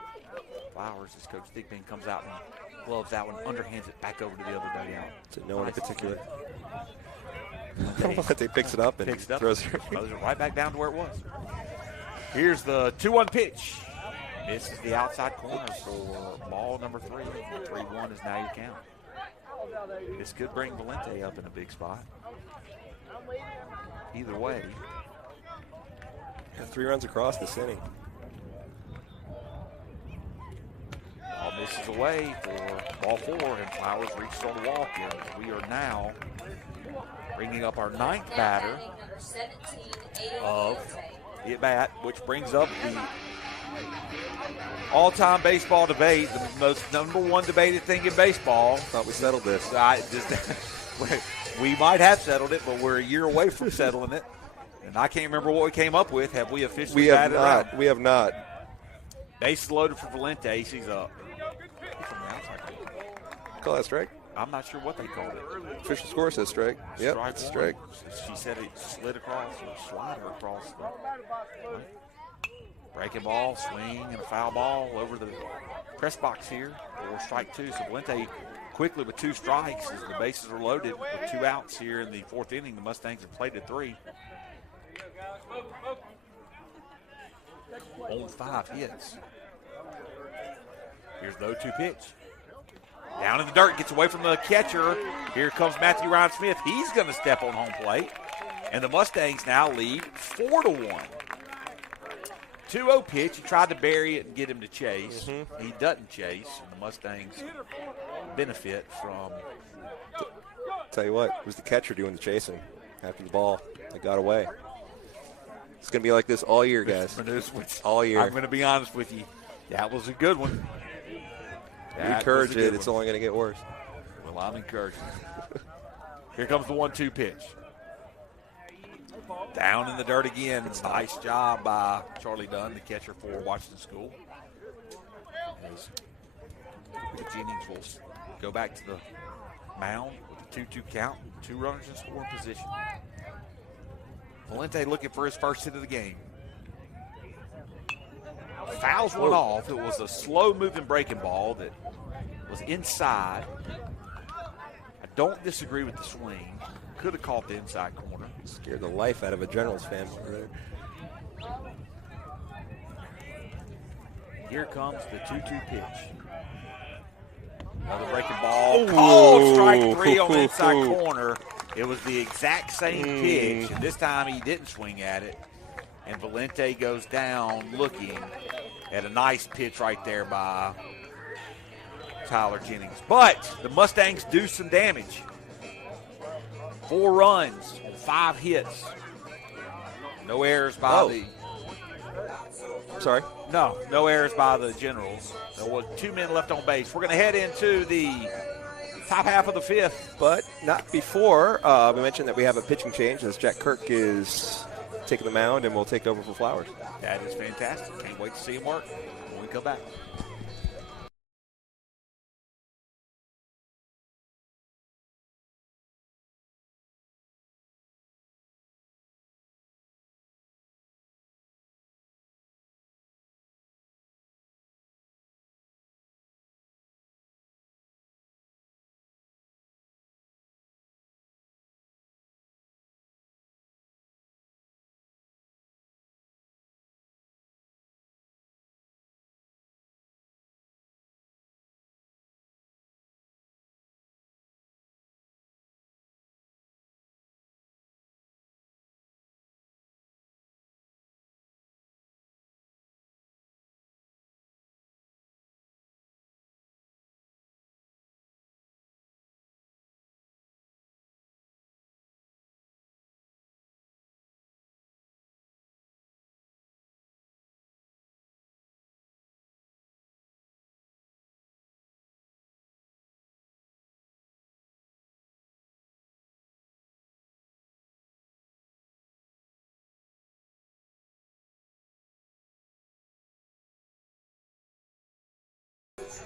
Flowers as Coach Thigpen comes out and gloves that one, underhands it back over to the other dugout. To no one in particular. They picks it up and throws it right back down to where it was. Here's the 2-1 pitch. This is the outside corner for ball number 3. 3-1 is now your count. This could bring Valente up in a big spot. Either way. 3 runs across this inning. Ball misses away for ball 4, and Flowers reaches on the walk, and we are now bringing up our 9th batter of the at-bat, which brings up the all-time baseball debate, the most #1 debated thing in baseball. Thought we settled this. We might have settled it, but we're a year away from settling it. And I can't remember what we came up with. Have we officially batted out? We have not. Bases loaded for Valente. He's up. Call that strike? I'm not sure what they called it. Official score says strike. Yep, strike. She said it slid across or slid across the breaking ball, swing, and a foul ball over the press box here for strike 2. So Valente quickly with 2 strikes as the bases are loaded with 2 outs here in the 4th inning. The Mustangs have played at 3. on 5 hits. Here's the 0-2 pitch. Down in the dirt, gets away from the catcher. Here comes Matthew Ryan Smith. He's going to step on home plate. And the Mustangs now lead 4-1. 2-0 pitch. He tried to bury it and get him to chase. He doesn't chase. And the Mustangs benefit from. Tell you what, it was the catcher doing the chasing after the ball. They got away. It's going to be like this all year, guys. All year. I'm going to be honest with you. That was a good one. You encourage it, it's only going to get worse. Well, I'm encouraging. Here comes the 1-2 pitch. Down in the dirt again. Nice job by Charlie Dunn, the catcher for Washington School. As Jennings will go back to the mound with a 2-2 count. 2 runners in scoring position. Valente looking for his first hit of the game. Fouls one off. It was a slow-moving breaking ball that was inside. I don't disagree with the swing. Could have caught the inside corner. Scared the life out of a Generals fan over there. Here comes the 2-2 pitch. Another breaking ball. Called strike 3 on the inside corner. It was the exact same pitch, and this time he didn't swing at it. And Valente goes down looking at a nice pitch right there by Tyler Jennings. But the Mustangs do some damage. 4 runs, 5 hits. No errors by the. Sorry? No errors by the Generals. There was 2 men left on base. We're going to head into the top half of the 5th. But not before. We mentioned that we have a pitching change as Jack Kirk is taking the mound and will take over for Flowers. That is fantastic. Can't wait to see him work when we come back.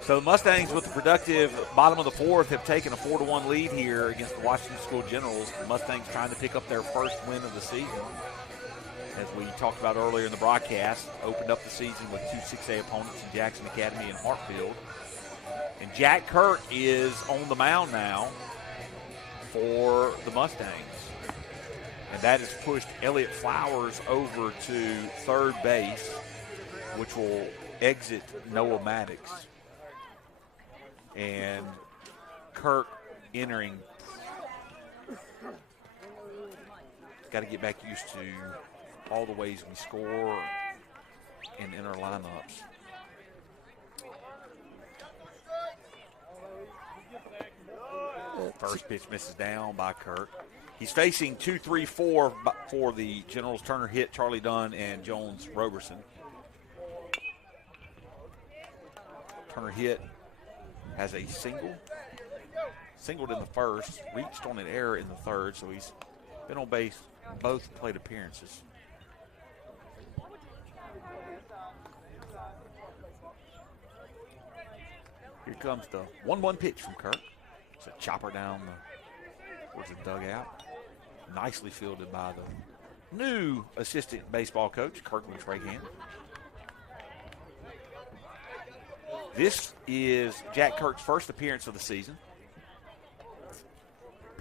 So the Mustangs, with the productive bottom of the 4th, have taken a 4-1 lead here against the Washington School Generals. The Mustangs trying to pick up their first win of the season. As we talked about earlier in the broadcast, opened up the season with 2 6A opponents in Jackson Academy and Hartfield. And Jack Kirk is on the mound now for the Mustangs. And that has pushed Elliott Flowers over to third base, which will exit Noah Maddox. And Kirk entering. Got to get back used to all the ways we score and in our lineups. First pitch misses down by Kirk. He's facing 2-3-4 for the Generals. Turner hit, Charlie Dunn, and Jones Roberson. Turner hit, has a singled in the first, reached on an error in the third, so he's been on base both plate appearances. Here comes the 1-1 pitch from Kirk. It's a chopper down towards the dugout. Nicely fielded by the new assistant baseball coach, Kirkland Trahan. This is Jack Kirk's first appearance of the season.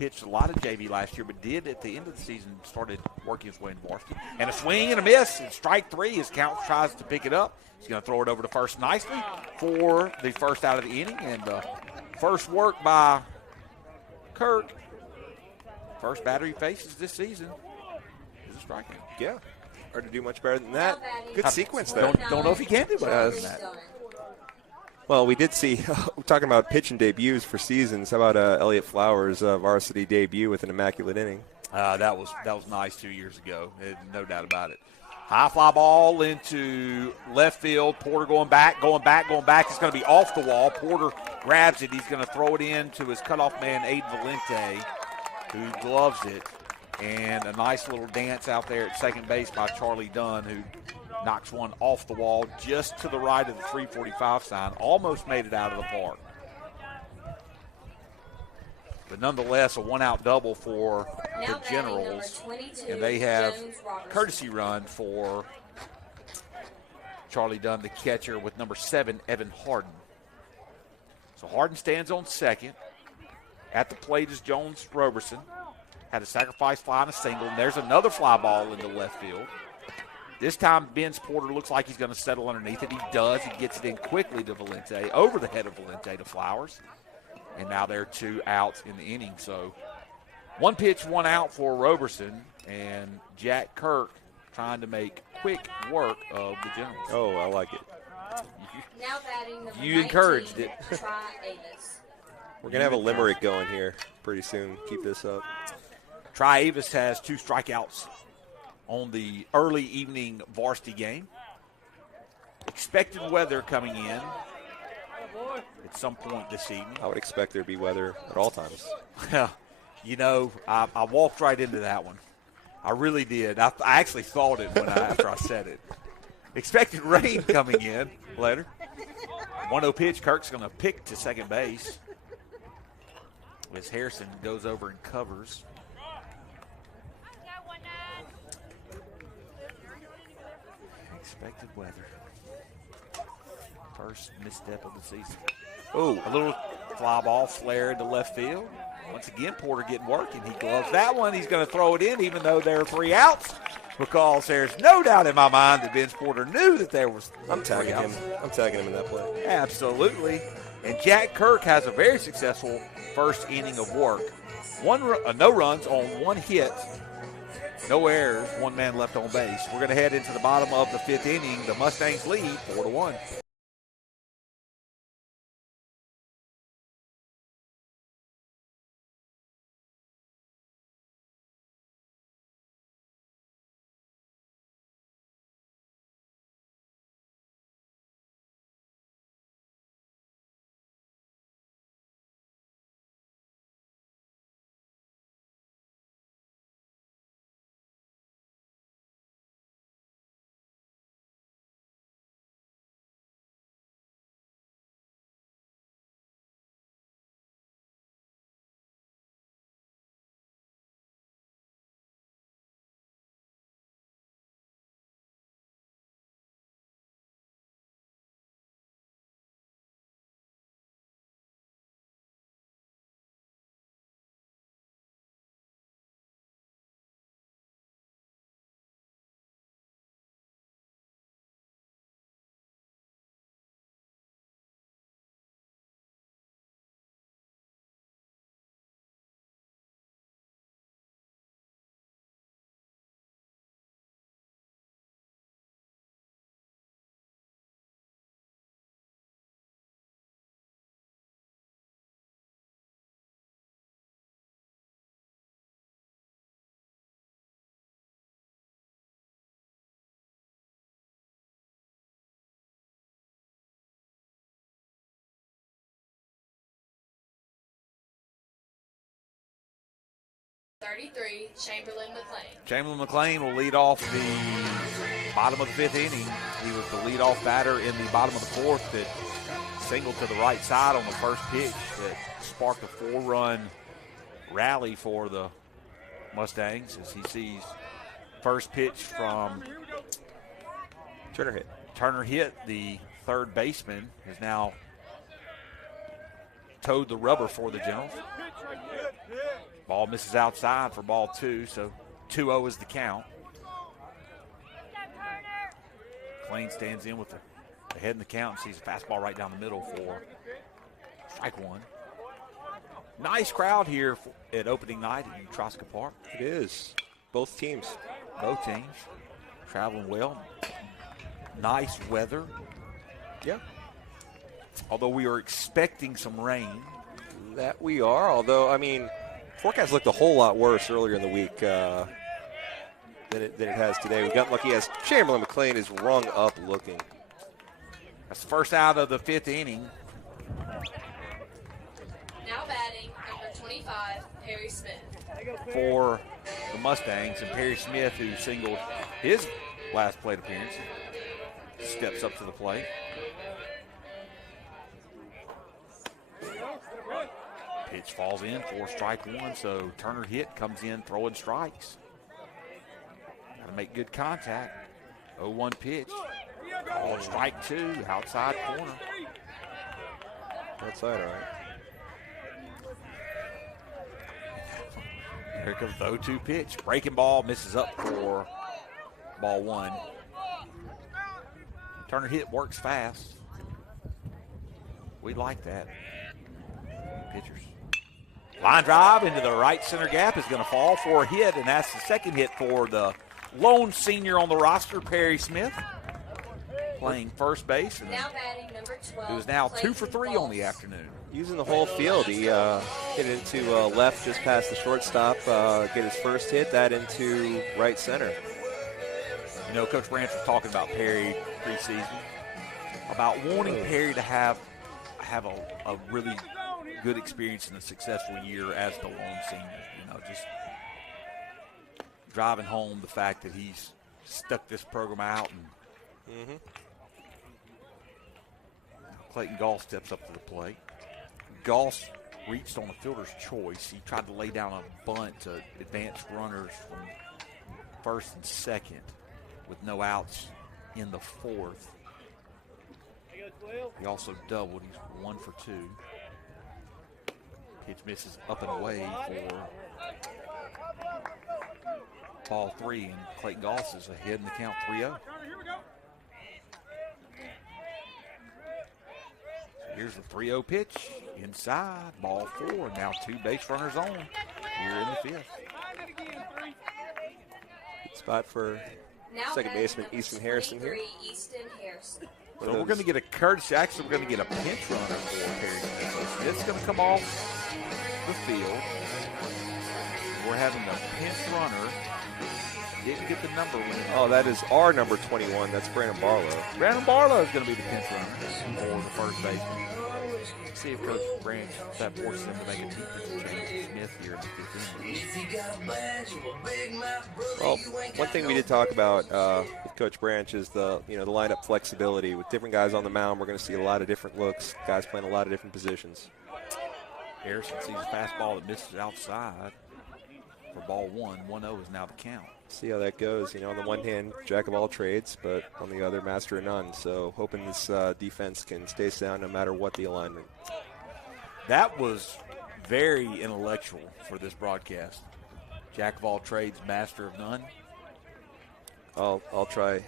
pitched a lot of JV last year, but did at the end of the season started working his way in varsity. And a swing and a miss, and strike three. His count tries to pick it up. He's going to throw it over to first nicely for the first out of the inning. And first work by Kirk. First batter he faces this season is a strikeout. Yeah. Hard to do much better than that. Good sequence there. Don't know if he can do better than that. Well, we did see, we're talking about pitching debuts for seasons. How about Elliott Flowers' varsity debut with an immaculate inning? That was nice 2 years ago, no doubt about it. High fly ball into left field. Porter going back. It's going to be off the wall. Porter grabs it. He's going to throw it in to his cutoff man, Aiden Valente, who gloves it. And a nice little dance out there at second base by Charlie Dunn, who knocks one off the wall just to the right of the 345 sign. Almost made it out of the park. But nonetheless, a one-out double for the Generals. And they have courtesy run for Charlie Dunn, the catcher, with number 7, Evan Harden. So Harden stands on second. At the plate is Jones Roberson. Had a sacrifice fly and a single. And there's another fly ball into left field. This time, Benz Porter looks like he's going to settle underneath it. He does. He gets it in quickly to Valente, over the head of Valente to Flowers. And now there are 2 outs in the inning. So 1 pitch, 1 out for Roberson. And Jack Kirk trying to make quick work of the Generals. Oh, I like it. Now batting number You encouraged 19, it. Try Avis. We're going to have a limerick going here pretty soon. Keep this up. Tri Avis has 2 strikeouts on the early evening varsity game. Expected weather coming in at some point this evening. I would expect there to be weather at all times. You know, I walked right into that one. I really did. I actually thought it after I said it. Expected rain coming in later. 1-0 pitch. Kirk's going to pick to second base as Harrison goes over and covers. Expected weather. First misstep of the season. Oh, a little fly ball flare into left field. Once again, Porter getting work, and he gloves that one. He's going to throw it in, even though there are 3 outs, because there's no doubt in my mind that Vince Porter knew that there was. I'm tagging him. I'm tagging him in that play. Absolutely. And Jack Kirk has a very successful first inning of work. No runs on 1 hit. No errors, 1 man left on base. We're going to head into the bottom of the 5th inning. The Mustangs lead 4-1. Chamberlain McLean will lead off the bottom of the 5th inning. He was the leadoff batter in the bottom of the 4th that singled to the right side on the first pitch that sparked a 4-run rally for the Mustangs as he sees first pitch from Turner hit. Turner hit. The third baseman has now towed the rubber for the Generals. Ball misses outside for ball 2, so 2-0 is the count. McLean stands in with the head in the count and sees a fastball right down the middle for strike 1. Nice crowd here at opening night at Nebraska Park. It is. Both teams. Both teams traveling well. Nice weather. Yeah. Although we are expecting some rain. That we are, although, I mean, forecast looked a whole lot worse earlier in the week than it has today. We got lucky as Chamberlain McLean is rung up looking. That's the first out of the 5th inning. Now batting, number 25, Perry Smith. For the Mustangs, and Perry Smith, who singled his last plate appearance, steps up to the plate. Pitch falls in for strike 1, so Turner hit, comes in throwing strikes. Got to make good contact. 0-1 pitch. Oh, strike 2, outside corner. Outside, all right. Here comes the 0-2 pitch. Breaking ball, misses up for ball 1. Turner hit, works fast. We like that. Pitchers. Line drive into the right center gap is going to fall for a hit, and that's the second hit for the lone senior on the roster, Perry Smith, playing first base. And now batting, number 12. It was now 2 for 3 on the afternoon. Using the whole field. He hit into left just past the shortstop, get his first hit, that into right center. You know, Coach Branch was talking about Perry preseason, about wanting Perry to have a really good experience and a successful year as the lone senior. You know, just driving home the fact that he's stuck this program out. And Clayton Gall steps up to the plate. Goss reached on a fielder's choice. He tried to lay down a bunt to advance runners from first and second with no outs in the 4th. He also doubled. He's 1 for 2. Pitch misses up and away for ball 3, and Clayton Goss is ahead in the count 3-0. Here's the 3-0 pitch. Inside, ball 4. Now 2 base runners on here in the 5th. Good spot for now second baseman Easton Harrison here. Easton Harrison. So we're going to get a courtesy. Actually, we're going to get a pinch runner for Perry Smith. It's going to come off the field. We're having a pinch runner. Didn't get the number when it Oh, that is our number 21. That's Brandon Barlow. Brandon Barlow is going to be the pinch runner for the first baseman. See if Coach Branch that forces him to make a defensive change. Smith here in the 15th. Well, one thing we did talk about with Coach Branch is the lineup flexibility. With different guys on the mound, we're going to see a lot of different looks. Guys playing a lot of different positions. Harrison sees a fastball that misses outside for ball 1. 1-0 is now the count. See how that goes. On the one hand, jack of all trades, but on the other, master of none. So hoping this defense can stay sound no matter what the alignment. That was very intellectual for this broadcast. Jack of all trades, master of none. I'll try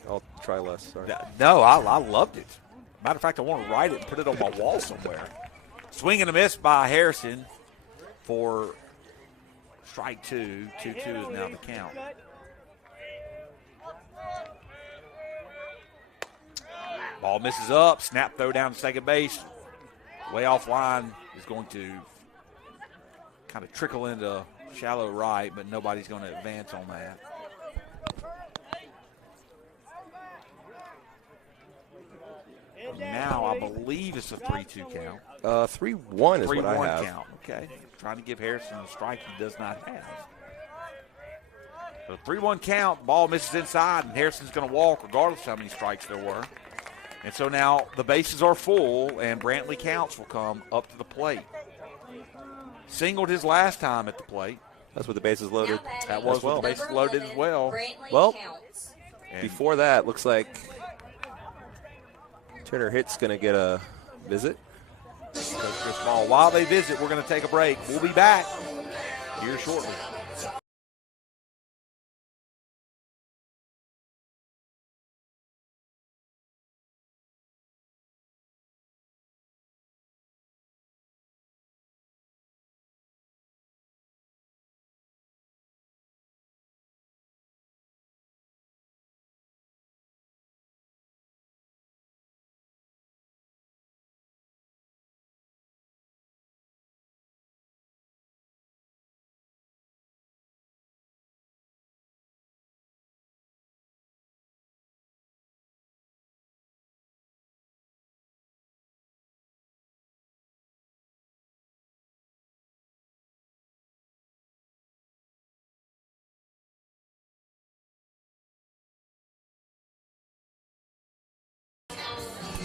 less. Sorry. No, I loved it. Matter of fact, I want to write it and put it on my wall somewhere. Swing and a miss by Harrison for strike 2. 2-2 is now the count. Ball misses up. Snap throw down to second base. Way offline is going to kind of trickle into shallow right, but nobody's going to advance on that. Now I believe it's a 3-2 count. 3-1 is what I have. 3-1 count. Okay. Trying to give Harrison a strike he does not have. So 3-1 count. Ball misses inside, and Harrison's going to walk regardless of how many strikes there were. And so now the bases are full, and Brantley Counts will come up to the plate. Singled his last time at the plate. That's with the bases loaded. That was with the bases loaded as well. Well, before that, looks like Turner Hit's going to get a visit. While they visit, we're going to take a break. We'll be back here shortly.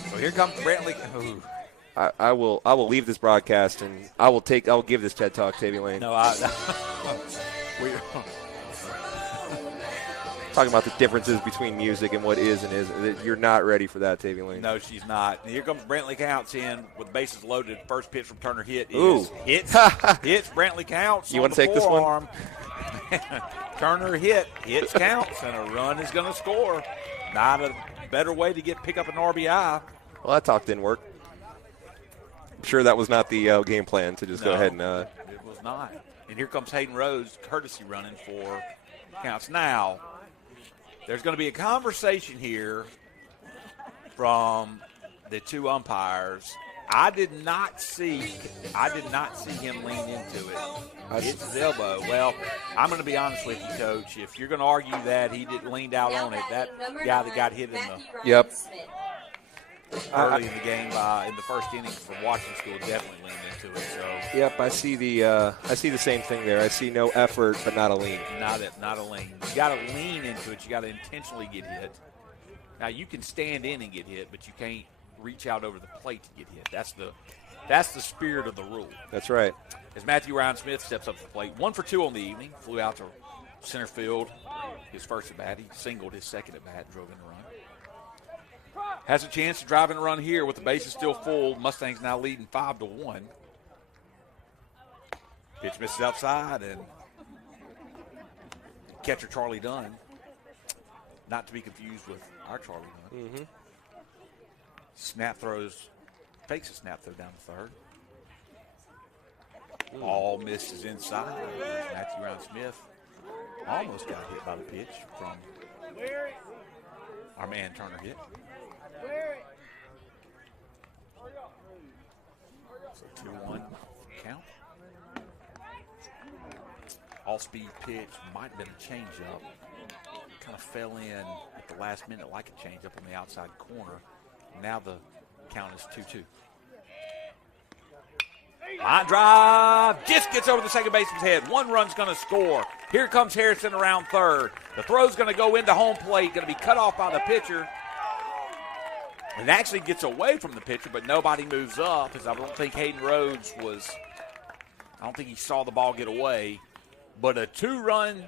So here comes Brantley. Ooh. I will leave this broadcast and I will give this TED Talk, Tavy Lane. No, we're talking about the differences between music and what is and isn't. You're not ready for that, Tavy Lane. No, she's not. And here comes Brantley Counts in with the bases loaded. First pitch from Turner hits. Hits Brantley Counts. You want to take this one? Turner hits counts, and a run is going to score. Not a better way to pick up an RBI. Well, that talk didn't work. I'm sure that was not the game plan to just go ahead and. It was not. And here comes Hayden Rose, courtesy running for Counts. Now, there's going to be a conversation here from the two umpires. I did not see him lean into it. Hits his elbow. Well, I'm going to be honest with you, Coach. If you're going to argue that he didn't leaned out on it, that guy that got hit in the early in the game in the first inning from Washington School definitely leaned into it. So yep, I see the same thing there. I see no effort, but not a lean. Not a lean. You got to lean into it. You got to intentionally get hit. Now you can stand in and get hit, but you can't reach out over the plate to get hit. That's the spirit of the rule. That's right. As Matthew Ryan Smith steps up to the plate, 1 for 2 on the evening, flew out to center field. His first at bat, he singled his second at bat, drove in a run. Has a chance to drive in a run here with the bases still full. Mustangs now leading 5-1. Pitch misses outside, and catcher Charlie Dunn, not to be confused with our Charlie Dunn. Mm-hmm. Fakes a snap throw down the third. All misses inside. Matthew Ryan Smith almost got hit by the pitch from our man Turner hit. So 2-1 count. All-speed pitch might have been a changeup. Kind of fell in at the last minute like a changeup on the outside corner. Now the count is 2-2. Line drive, just gets over the second baseman's head. 1 run's going to score. Here comes Harrison around third. The throw's going to go into home plate, going to be cut off by the pitcher. It actually gets away from the pitcher, but nobody moves up, because I don't think Hayden Rhodes I don't think he saw the ball get away. But a 2-run,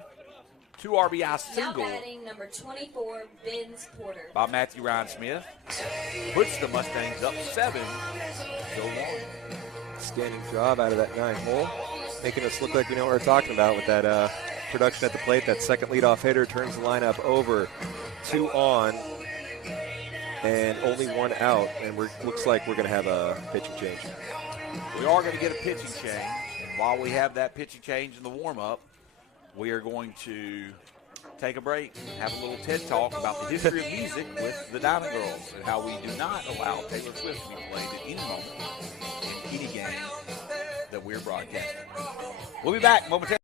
2 RBI single. Now batting number 24, Vince Porter. By Matthew Ryan Smith. Puts the Mustangs up 7-1. Standing job out of that 9-hole, making us look like we know what we're talking about with that production at the plate. That second leadoff hitter turns the lineup over. 2 on and only 1 out, and looks like we're going to have a pitching change. We are going to get a pitching change. And while we have that pitching change in the warm-up, we are going to take a break and have a little TED Talk about the history of music with the Diamond Girls and how we do not allow Taylor Swift to be played at any moment in any game that we're broadcasting. We'll be back momentarily.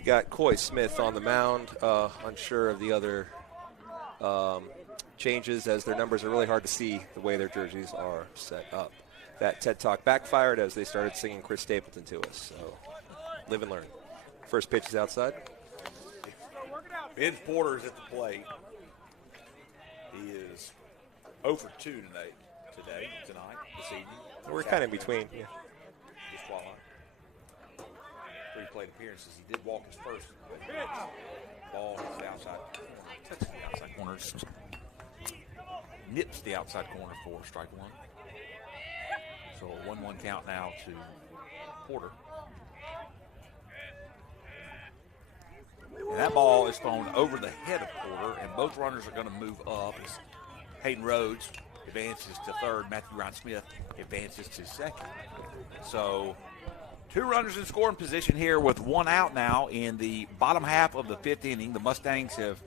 We got Coy Smith on the mound. Unsure of the other changes, as their numbers are really hard to see the way their jerseys are set up. That TED Talk backfired as they started singing Chris Stapleton to us. So live and learn. First pitch is outside. Vince Porter is at the plate. He is 0 for 2 tonight, this evening. We're kind of in between. Yeah. Just while 3 plate appearances. He did walk his first. Ball hits the outside corner. Touches the outside corner. Nips the outside corner for strike 1. So a 1-1 count now to Porter. And that ball is thrown over the head of Porter, and both runners are going to move up as Hayden Rhodes advances to third. Matthew Ryan Smith advances to second. So 2 runners in scoring position here with 1 out now in the bottom half of the 5th inning. The Mustangs have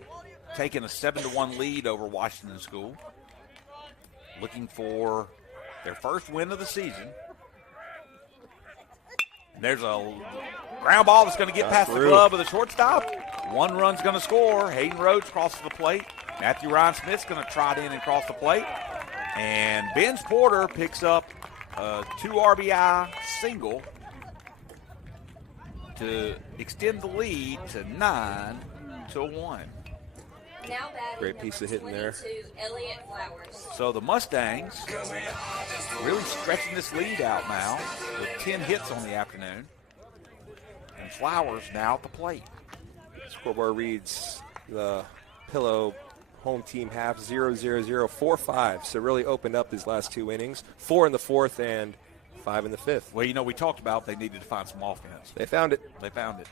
taken a 7-1 lead over Washington School, looking for their first win of the season. And there's a ground ball that's going to get past the glove of the shortstop. 1 run's going to score. Hayden Rhodes crosses the plate. Matthew Ryan Smith's going to trot in and cross the plate. And Vince Porter picks up a 2 RBI single to extend the lead to 9-1. Now batting Great piece of hitting there. 22, Elliott Flowers. So the Mustangs really stretching this lead out now with 10 hits on the afternoon. And Flowers now at the plate. Scoreboard reads the Pillow home team half 0-0-0-4-5. So really opened up these last 2 innings. 4 in the 4th and 5 in the 5th. Well, you know, we talked about they needed to find some offense. They found it. They found it.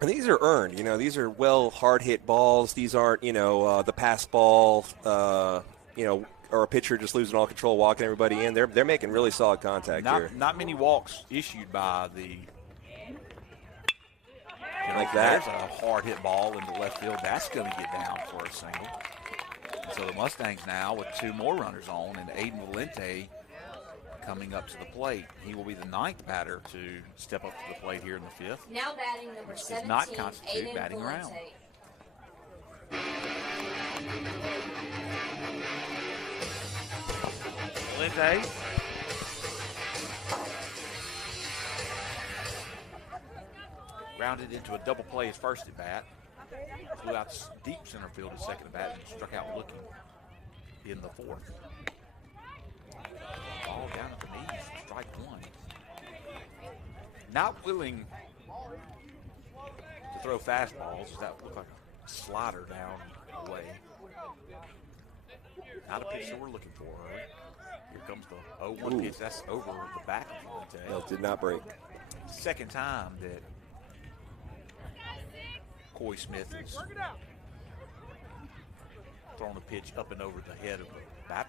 And these are earned. You know, these are hard hit balls. These aren't, the pass ball, or a pitcher just losing all control, walking everybody in. They're making really solid contact here. Not many walks issued by the. Like that. There's a hard hit ball into left field. That's going to get down for a single. And so the Mustangs now with 2 more runners on, and Aiden Valente coming up to the plate. He will be the 9th batter to step up to the plate here in the 5th. Now batting number 17, Does not constitute Aiden batting Valente. around. Valente. Grounded into a double play his first at bat. Flew out deep center field his second at bat and struck out looking in the 4th. Ball down at the knees, strike 1. Not willing to throw fastballs. Does that look like a slider down the way? Not a pitch that we're looking for, right? Here comes the 0-1 pitch. That's over the back of Valente. That did not break. Second time that Coy Smith has thrown a pitch up and over the head of the bat.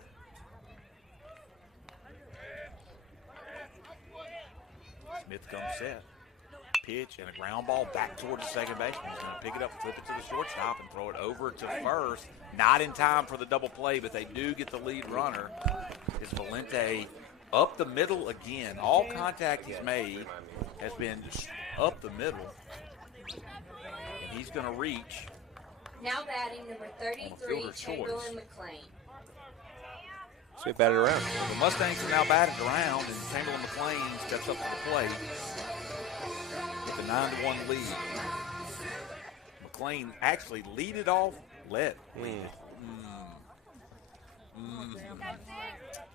Smith comes set. Pitch and a ground ball back towards the second baseman. He's going to pick it up, flip it to the shortstop, and throw it over to first. Not in time for the double play, but they do get the lead runner. It's Valente up the middle again. All contact he's made has been up the middle. And he's going to reach. Now batting number 33, Chamberlain McLean. So they batted around. The Mustangs are now batted around, and Chamberlain McLean steps up to the plate with a 9-1 lead. McLean actually led it off. I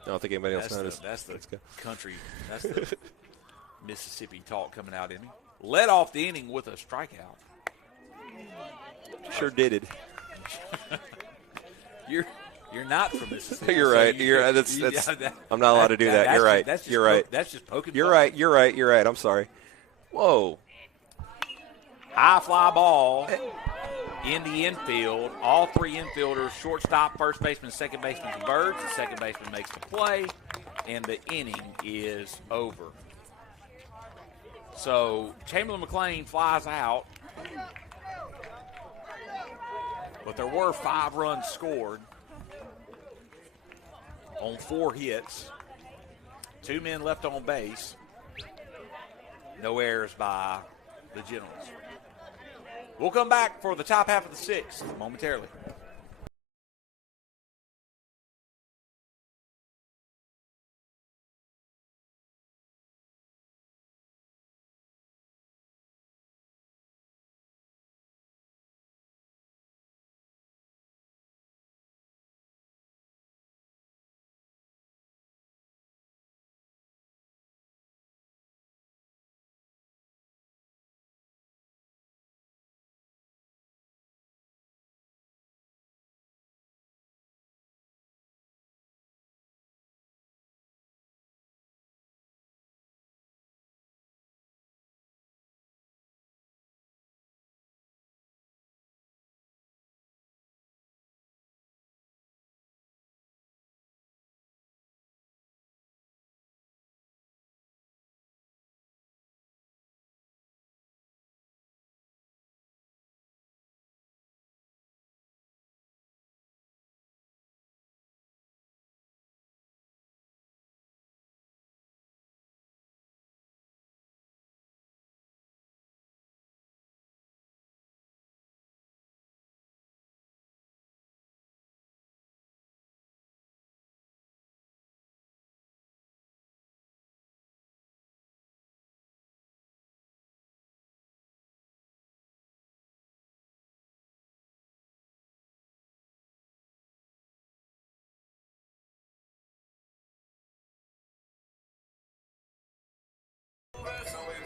don't think anybody else noticed. That's the country. That's the Mississippi talk coming out in him. Led off the inning with a strikeout. Sure did it. You're not from Mississippi. You're right. I'm not allowed to do that. You're right. You're right. That's just poking. You're right. You're right. You're right. I'm sorry. Whoa. High fly ball in the infield. All 3 infielders, shortstop, first baseman, second baseman converge. The second baseman makes the play, and the inning is over. So Chamberlain McLean flies out, but there were 5 runs scored on 4 hits. 2 men left on base. No errors by the Generals. We'll come back for the top half of the sixth momentarily.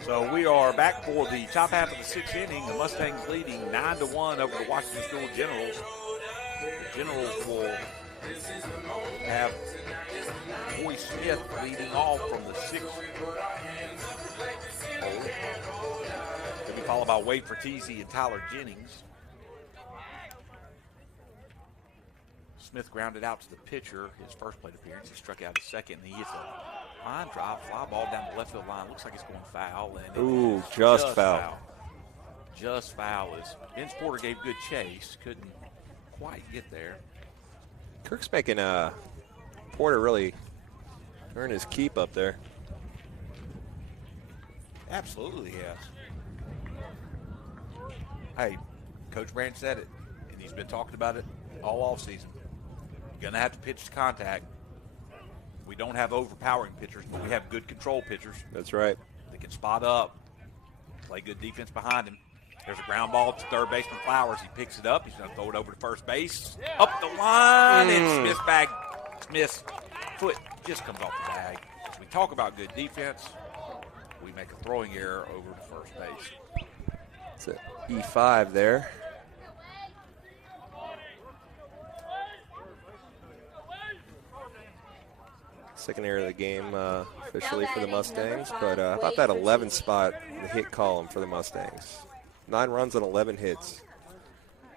So we are back for the top half of the sixth inning. The Mustangs leading 9-1 over the Washington School Generals. The Generals will have Coy Smith leading off from the sixth hole. He'll be followed by Wade Fertizzi and Tyler Jennings. Smith grounded out to the pitcher, his first plate appearance. He struck out his second, and he hits a line drive, fly ball down the left field line. Looks like it's going foul. And just foul. Just foul. As Vince Porter gave good chase, couldn't quite get there. Kirk's making Porter really earn his keep up there. Absolutely, yes. Hey, Coach Branch said it, and he's been talking about it all offseason. You're going to have to pitch to contact. We don't have overpowering pitchers, but we have good control pitchers. That's right. They can spot up, play good defense behind him. There's a ground ball to third baseman Flowers. He picks it up. He's going to throw it over to first base. Up the line, and Smith's foot just comes off the bag. As we talk about good defense, we make a throwing error over to first base. It's an E5 there. Second error of the game officially for the Mustangs, but how about that 11 spot in the hit column for the Mustangs? 9 runs on 11 hits.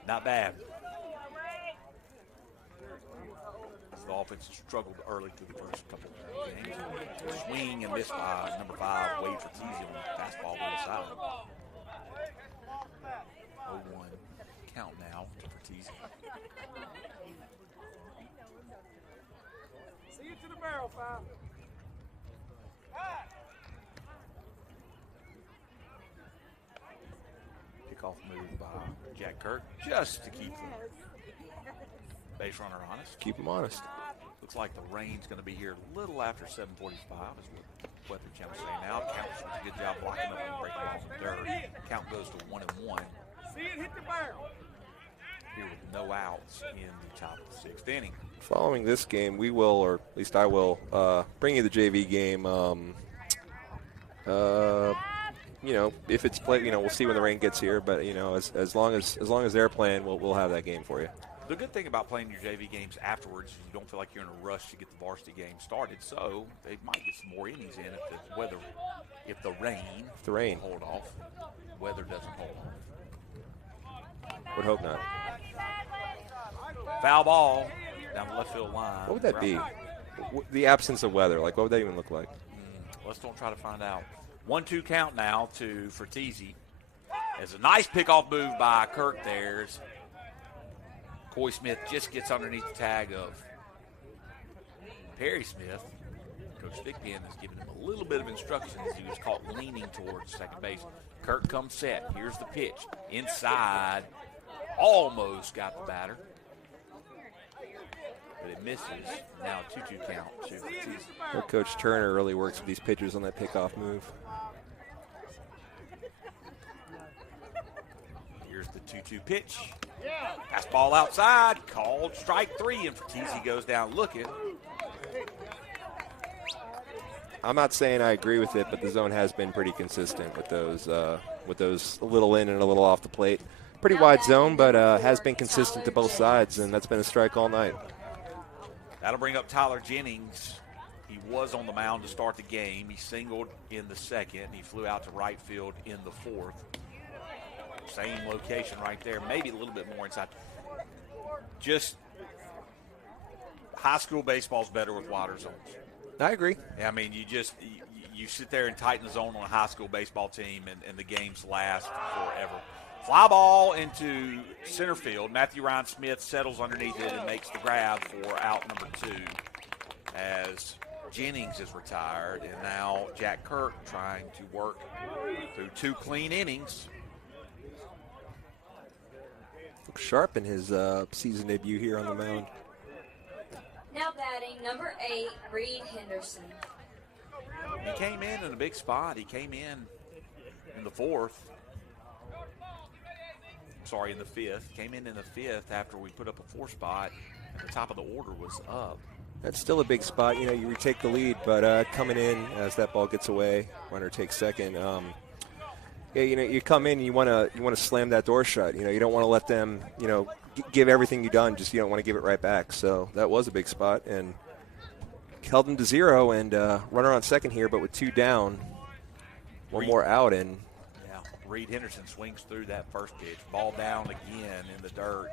Not bad. The offense struggled early through the first couple of games. Swing and miss by number 5, Wade Fertizzi on the fastball to the side. 0-1 count now to Fertizzi. See you to the barrel, foul. Kickoff move by Jack Kirk just to keep the base runner honest. Keep him honest. Looks like the rain's going to be here a little after 7:45 is what Weather Channel's saying now. Count's doing a good job blocking up and breaking balls in dirt. Count goes to 1-1. See it hit the barrel. Here with no outs in the top of the sixth inning. Following this game, we will, or at least I will, bring you the JV game. You know, if it's played, you know, we'll see when the rain gets here. But you know, as long as they're playing, we'll have that game for you. The good thing about playing your JV games afterwards is you don't feel like you're in a rush to get the varsity game started. So they might get some more innings in if the rain hold off. Weather doesn't hold off. Would hope not. Foul ball down the left field line. What would that be? The absence of weather. Like, what would that even look like? Let's don't try to find out. 1-2 count now to Fertizzi. There's a nice pickoff move by Kirk there. Coy Smith just gets underneath the tag of Perry Smith. Coach Thigpen has given him a little bit of instruction as he was caught leaning towards second base. Kirk comes set. Here's the pitch. Inside. Almost got the batter. But it misses. Now a 2-2 count to Ortiz. Well, Coach Turner really works with these pitchers on that pickoff move. Here's the 2-2 pitch. Fastball outside. Called strike 3, and Fertizzi goes down looking. I'm not saying I agree with it, but the zone has been pretty consistent with those a little in and a little off the plate. Pretty wide zone, but has been consistent to both sides, and that's been a strike all night. That'll bring up Tyler Jennings. He was on the mound to start the game. He singled in the second. He flew out to right field in the fourth. Same location right there, maybe a little bit more inside. Just high school baseball's better with wider zones. I agree. I mean, you sit there and tighten the zone on a high school baseball team, and the games last forever. Fly ball into center field. Matthew Ryan Smith settles underneath it and makes the grab for out number 2 as Jennings is retired, and now Jack Kirk trying to work through 2 clean innings. Looks sharp in his season debut here on the mound. Now batting number 8, Reed Henderson. He came in a big spot. He came in the fourth. Sorry, in the fifth. Came in the fifth after we put up a 4 spot, and the top of the order was up. That's still a big spot. You know, you retake the lead, but coming in as that ball gets away, runner takes second. Yeah, you know, you come in, you want to slam that door shut. You know, you don't want to let them, you know, give everything you've done. Just you don't want to give it right back. So that was a big spot and held them to 0. And runner on second here, but with 2 down, one more out, and Reed Henderson swings through that first pitch. Ball down again in the dirt.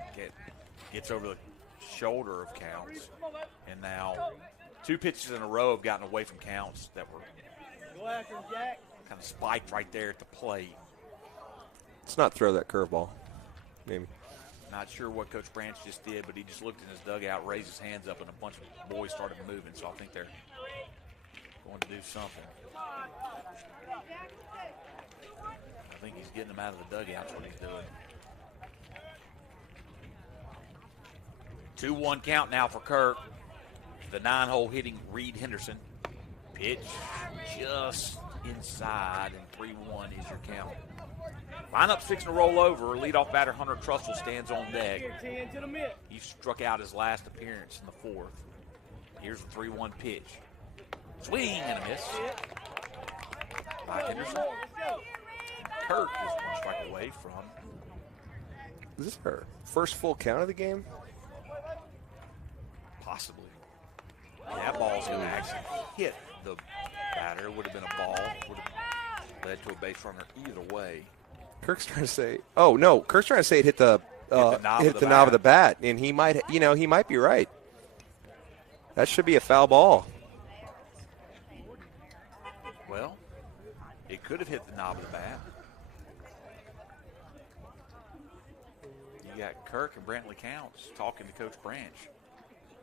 Gets over the shoulder of Counts. And now 2 pitches in a row have gotten away from Counts that were kind of spiked right there at the plate. Let's not throw that curveball. Maybe. Not sure what Coach Branch just did, but he just looked in his dugout, raised his hands up, and a bunch of boys started moving. So I think they're going to do something. I think he's getting them out of the dugout. That's what he's doing. 2-1 count now for Kirk. The 9-hole hitting Reed Henderson. Pitch just inside, and 3-1 is your count. Lineup 6 and a roll over. Leadoff batter Hunter Trussell stands on deck. He struck out his last appearance in the 4th. Here's a 3-1 pitch. Swing and a miss by Henderson. Kirk is 1 strike away from. Is this her first full count of the game? Possibly. That ball's going to actually hit the batter. Would have been a ball. Would have led to a base runner either way. Kirk's trying to say, oh no, Kirk's trying to say it hit the knob of the bat, and he might be right. That should be a foul ball. Well, it could have hit the knob of the bat. You got Kirk and Brantley Counts talking to Coach Branch.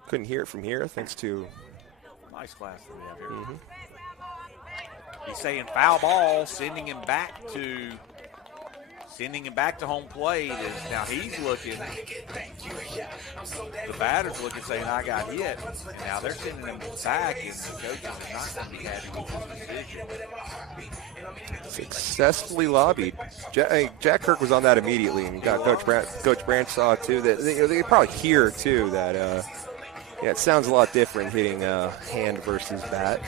Couldn't hear it from here, thanks to nice class that we have here. Mm-hmm. He's saying foul ball, sending him back to home plate. Now he's looking. The batter's looking, saying, I got hit. And now they're sending him back, and the coaches are not going to be happy with his decision. Successfully lobbied. Jack Kirk was on that immediately, and got Coach Branch saw it too. That they probably hear too that it sounds a lot different hitting hand versus bat.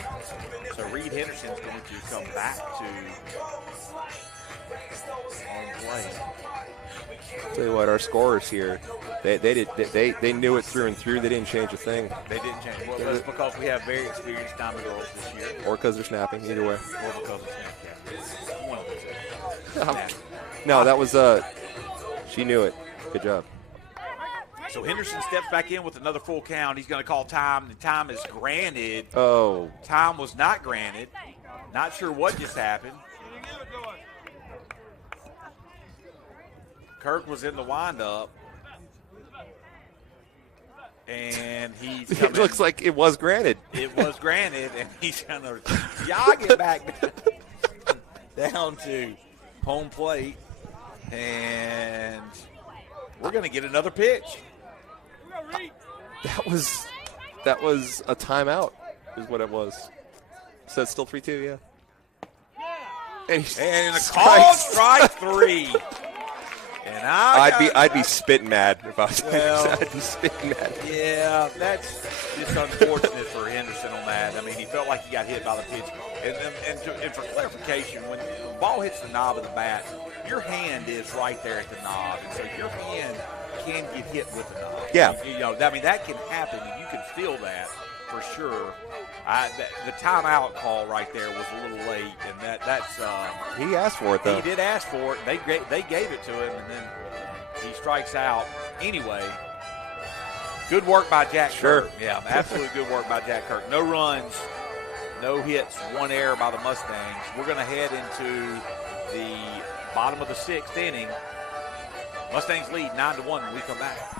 So Reed Henderson's going to come back to home plate. Tell you what, our scorers here, they knew it through and through. They didn't change a thing. They didn't change. Well, that's because we have very experienced diamond girls this year. Or because they're snapping, either way. Or because of Snapchat. One of those. No, that was she knew it. Good job. So Henderson steps back in with another full count. He's going to call time. The time is granted. Oh. Time was not granted. Not sure what just happened. Kirk was in the windup. And he's It coming. looks like it was granted. It was granted, and he's going to jog it back down to home plate. And we're going to get another pitch. That was a timeout, is what it was. So it's still 3-2, yeah. And a called strike 3. And I'd be spitting mad if I was I'd be spitting mad. Yeah, that's just unfortunate for Henderson on that. I mean, he felt like he got hit by the pitch. And for clarification, when the ball hits the knob of the bat, your hand is right there at the knob, and so your hand can get hit with the knob. Yeah. That can happen, and you can feel that for sure. The timeout call right there was a little late, and that's he asked for it, though. He did ask for it. They gave it to him, and then he strikes out. Anyway, good work by Jack Kirk. Yeah, absolutely good work by Jack Kirk. No runs, no hits, 1 error by the Mustangs. We're going to head into the bottom of the 6th inning. Mustangs lead 9-1 when we come back.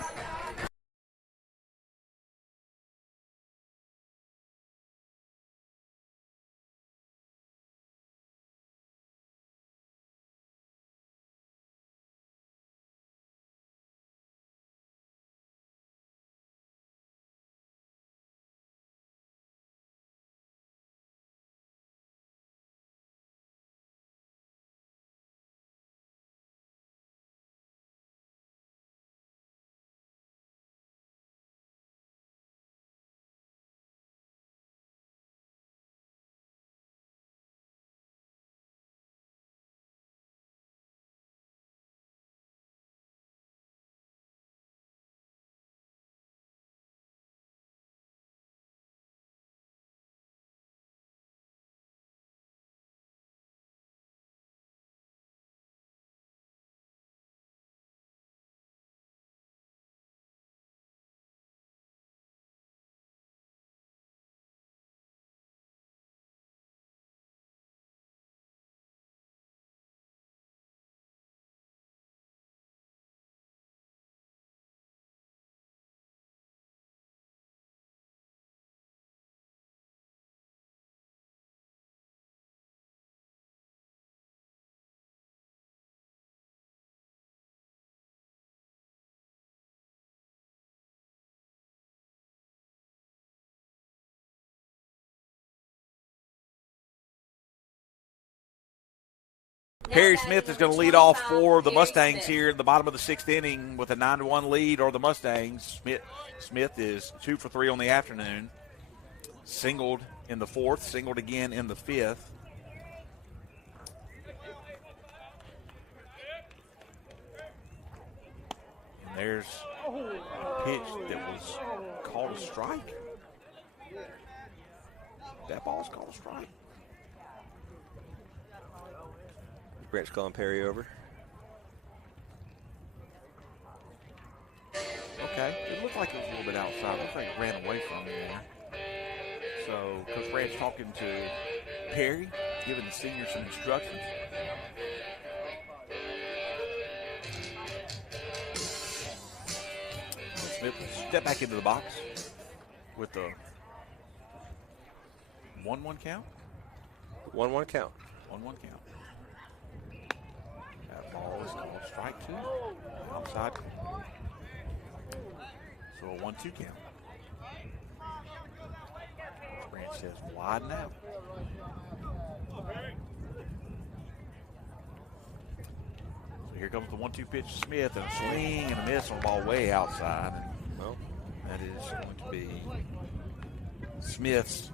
Perry Smith is going to lead off for the Mustangs here in the bottom of the 6th inning with a 9-1 lead over the Mustangs. Smith is 2 for 3 on the afternoon. Singled in the 4th, singled again in the 5th. And there's a pitch that was called a strike. That ball's called a strike. Branch calling Perry over. Okay. It looked like it was a little bit outside. It looked like it ran away from him there. So, Coach Branch talking to Perry, giving the senior some instructions. Smith will step back into the box with the 1-1 count. 1-1 count. 1-1 count. That ball is called strike 2. Outside. So a 1-2 count. Branch says widen out. So here comes the 1-2 pitch to Smith, and a swing and a miss on the ball way outside. And, well, that is going to be Smith's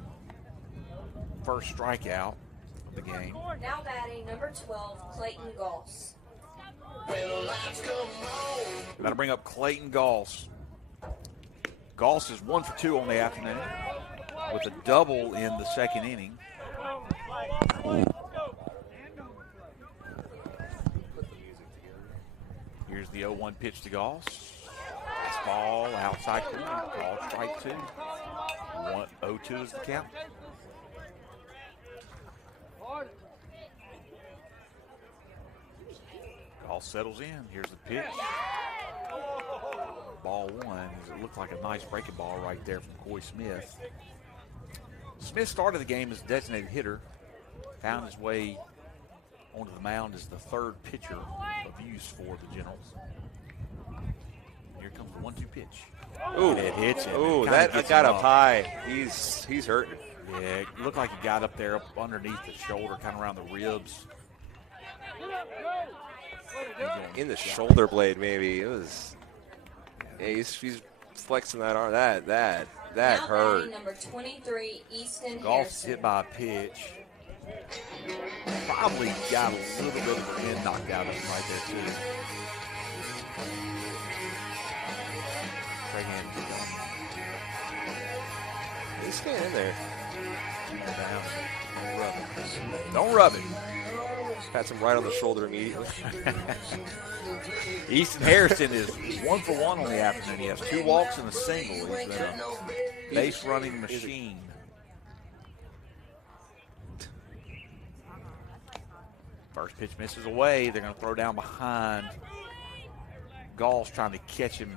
first strikeout of the game. Now batting number 12, Clayton Goss. Got to bring up Clayton Goss. Goss is 1 for 2 on the afternoon with a double in the 2nd inning. Here's the 0-1 pitch to Goss. Fastball outside corner, called strike 2. 0-2 is the count. Goss settles in. Here's the pitch. Ball 1. It looked like a nice breaking ball right there from Coy Smith. Smith started the game as a designated hitter, found his way onto the mound as the third pitcher of use for the Generals. Here comes the 1-2 pitch. Ooh, and it hits him. Ooh, It that gets got him up high. He's hurting. Yeah, it looked like he got up there, up underneath the shoulder, kind of around the ribs. In the shoulder blade, maybe. It was. Yeah, he's flexing that arm. That Now hurt. batting number 23, Easton Golf's Harrison. hit by a pitch. Probably got a little bit of the wind knocked out of him right there, too. Trey Hammond He's staying in there. down. Don't rub it. Don't rub it. Pats him right on the shoulder immediately. Easton Harrison is 1 for 1 on the afternoon. He has 2 walks and a single. He's been a base running machine. First pitch misses away. They're going to throw down behind. Gall's trying to catch him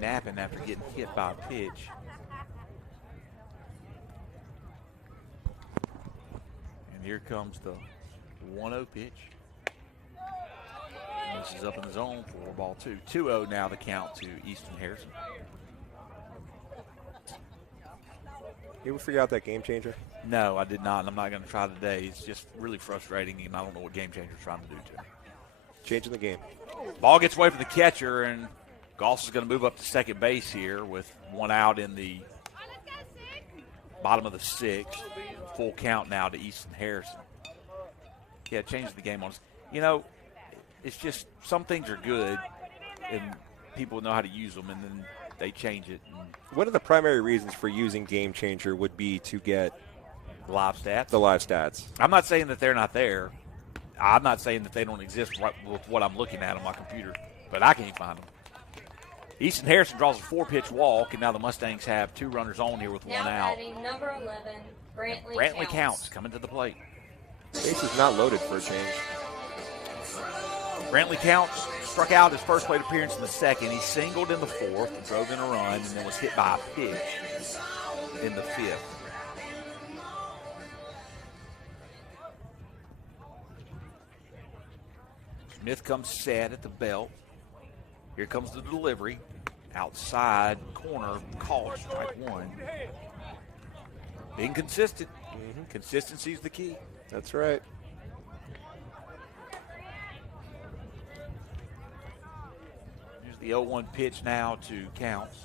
napping after getting hit by a pitch. And here comes the 1-0 pitch. And this is up in the zone for ball 2. 2-0 now the count to Easton Harrison. You ever figure out that game changer? No, I did not, and I'm not going to try today. It's just really frustrating, and I don't know what game changer's trying to do to me. Changing the game. Ball gets away from the catcher, and Goss is going to move up to second base here with 1 out in the bottom of the 6th. Full count now to Easton Harrison. Yeah, it changes the game on us. You know, it's just some things are good, and people know how to use them, and then they change it. And One of the primary reasons for using Game Changer would be to get live stats. the live stats. I'm not saying that they're not there. I'm not saying that they don't exist right with what I'm looking at on my computer, but I can't find them. Easton Harrison draws a 4-pitch walk, and now the Mustangs have 2 runners on here with 1 Now out. batting number 11, Brantley, Brantley counts coming to the plate. Base is not loaded for a change. Brantley counts, struck out his first plate appearance in the 2nd. He singled in the 4th, drove in a run, and then was hit by a pitch in the 5th. Smith comes set at the belt. Here comes the delivery. Outside corner, called strike 1. Being consistent. Consistency is the key. That's right. Here's the 0-1 pitch now to Counts.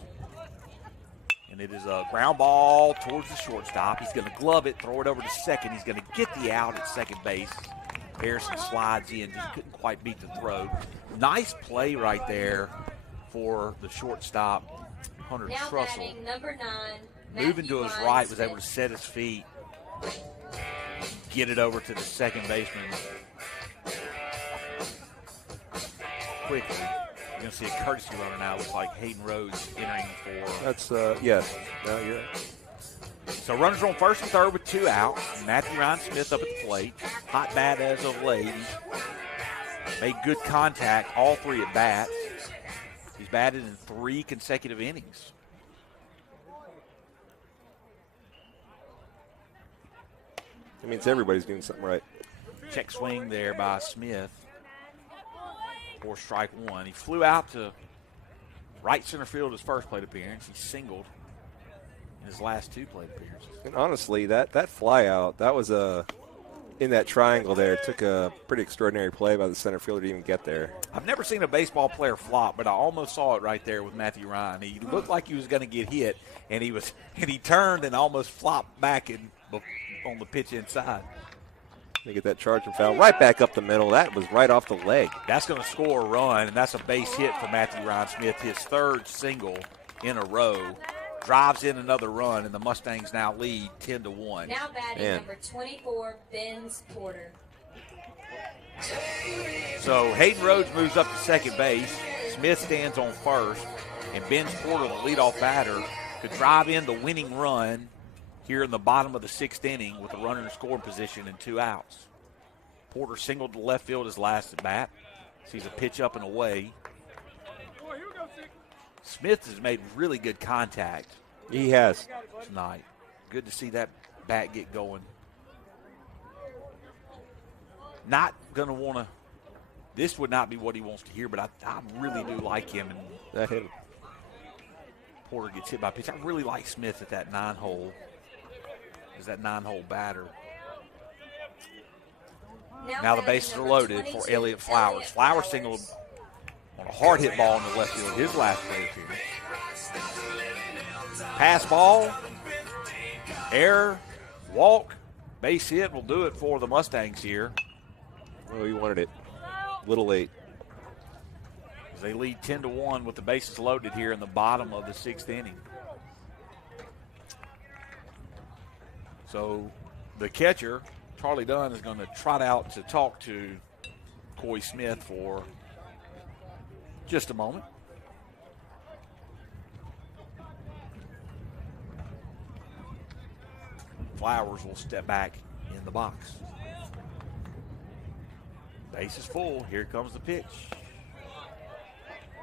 And it is a ground ball towards the shortstop. He's going to glove it, throw it over to second. He's going to get the out at second base. Harrison slides in, just couldn't quite beat the throw. Nice play right there for the shortstop, Hunter Now Trussell. batting number 9, Moving to his Matthew right, was able to Smith. set his feet, get it over to the second baseman quickly. You're going to see a courtesy runner now. Looks like Hayden Rhodes entering for. That's, yes. No, you're right. So runners on first and third with 2 out. Matthew Ryan Smith up at the plate. Hot bat as of late. He's made good contact all 3 at bats. He's batted in 3 consecutive innings. It means everybody's doing something right. Check swing there by Smith for strike 1. He flew out to right center field his first plate appearance. He singled in his last 2 plate appearances. And honestly, that fly out, that was in that triangle there. It took a pretty extraordinary play by the center fielder to even get there. I've never seen a baseball player flop, but I almost saw it right there with Matthew Ryan. He looked like he was going to get hit, and he turned and almost flopped back on the pitch inside. They get that charge and foul right back up the middle. That was right off the leg. That's going to score a run, and that's a base hit for Matthew Ryan Smith, his 3rd single in a row. Drives in another run, and the Mustangs now lead 10-1. Now batting Man. number 24, Benz Porter. So Hayden Rhodes moves up to second base. Smith stands on first, and Ben Porter, the leadoff batter, could drive in the winning run here in the bottom of the 6th inning with a runner in scoring position and 2 outs. Porter singled to left field his last at bat. Sees a pitch up and away. Boy, here we go, Smith has made really good contact He has. tonight. Good to see that bat get going. Not going to want to – this would not be what he wants to hear, but I really do like him. And That hit him. Porter gets hit by a pitch. I really like Smith at that 9-hole. Is that 9-hole batter. Now the bases are loaded for Elliott Flowers. Flowers singled on a hard hit ball in the left field, his last play appearance. Pass ball, error, walk, base hit will do it for the Mustangs here. Oh, he wanted it. Little late. As they lead 10-1 with the bases loaded here in the bottom of the 6th inning. So the catcher, Charlie Dunn, is going to trot out to talk to Coy Smith for just a moment. Flowers will step back in the box. Base is full. Here comes the pitch.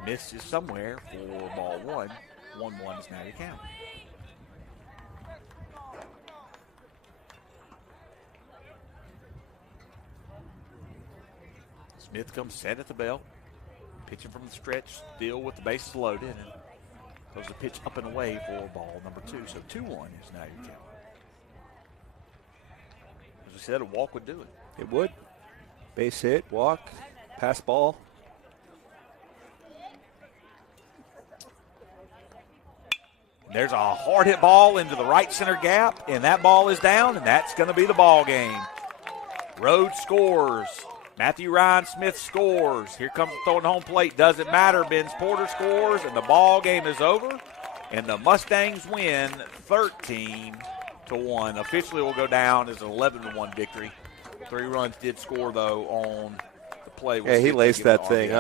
Misses somewhere for ball 1. 1-1 is now your count. Smith comes set at the belt. Pitching from the stretch, still with the bases loaded. And goes the pitch up and away for ball number 2. So 2-1 is now your count. As we said, a walk would do it. It would. Base hit, walk, pass ball. There's a hard hit ball into the right center gap, and that ball is down, and that's going to be the ball game. Rhodes scores. Matthew Ryan Smith scores. Here comes the throw at home plate. Doesn't matter. Benz Porter scores, and the ball game is over. And the Mustangs win 13-1. Officially will go down as an 11-1 victory. 3 runs did score, though, on the play. Yeah, he laced that thing.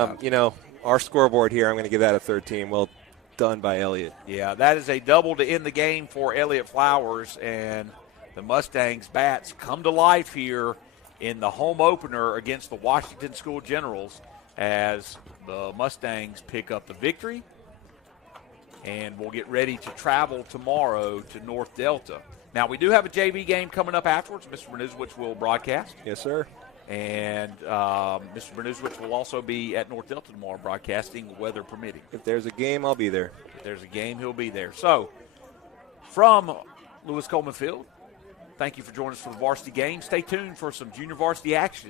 Our scoreboard here, I'm going to give that a 13. Well done by Elliott. Yeah, that is a double to end the game for Elliott Flowers, and the Mustangs bats come to life here in the home opener against the Washington School Generals as the Mustangs pick up the victory and will get ready to travel tomorrow to North Delta. Now, we do have a JV game coming up afterwards. Mr. Bernuzewicz will broadcast. Yes, sir. And Mr. Bernuzewicz will also be at North Delta tomorrow broadcasting, weather permitting. If there's a game, I'll be there. If there's a game, he'll be there. So, from Lewis Coleman Field, thank you for joining us for the varsity game. Stay tuned for some junior varsity action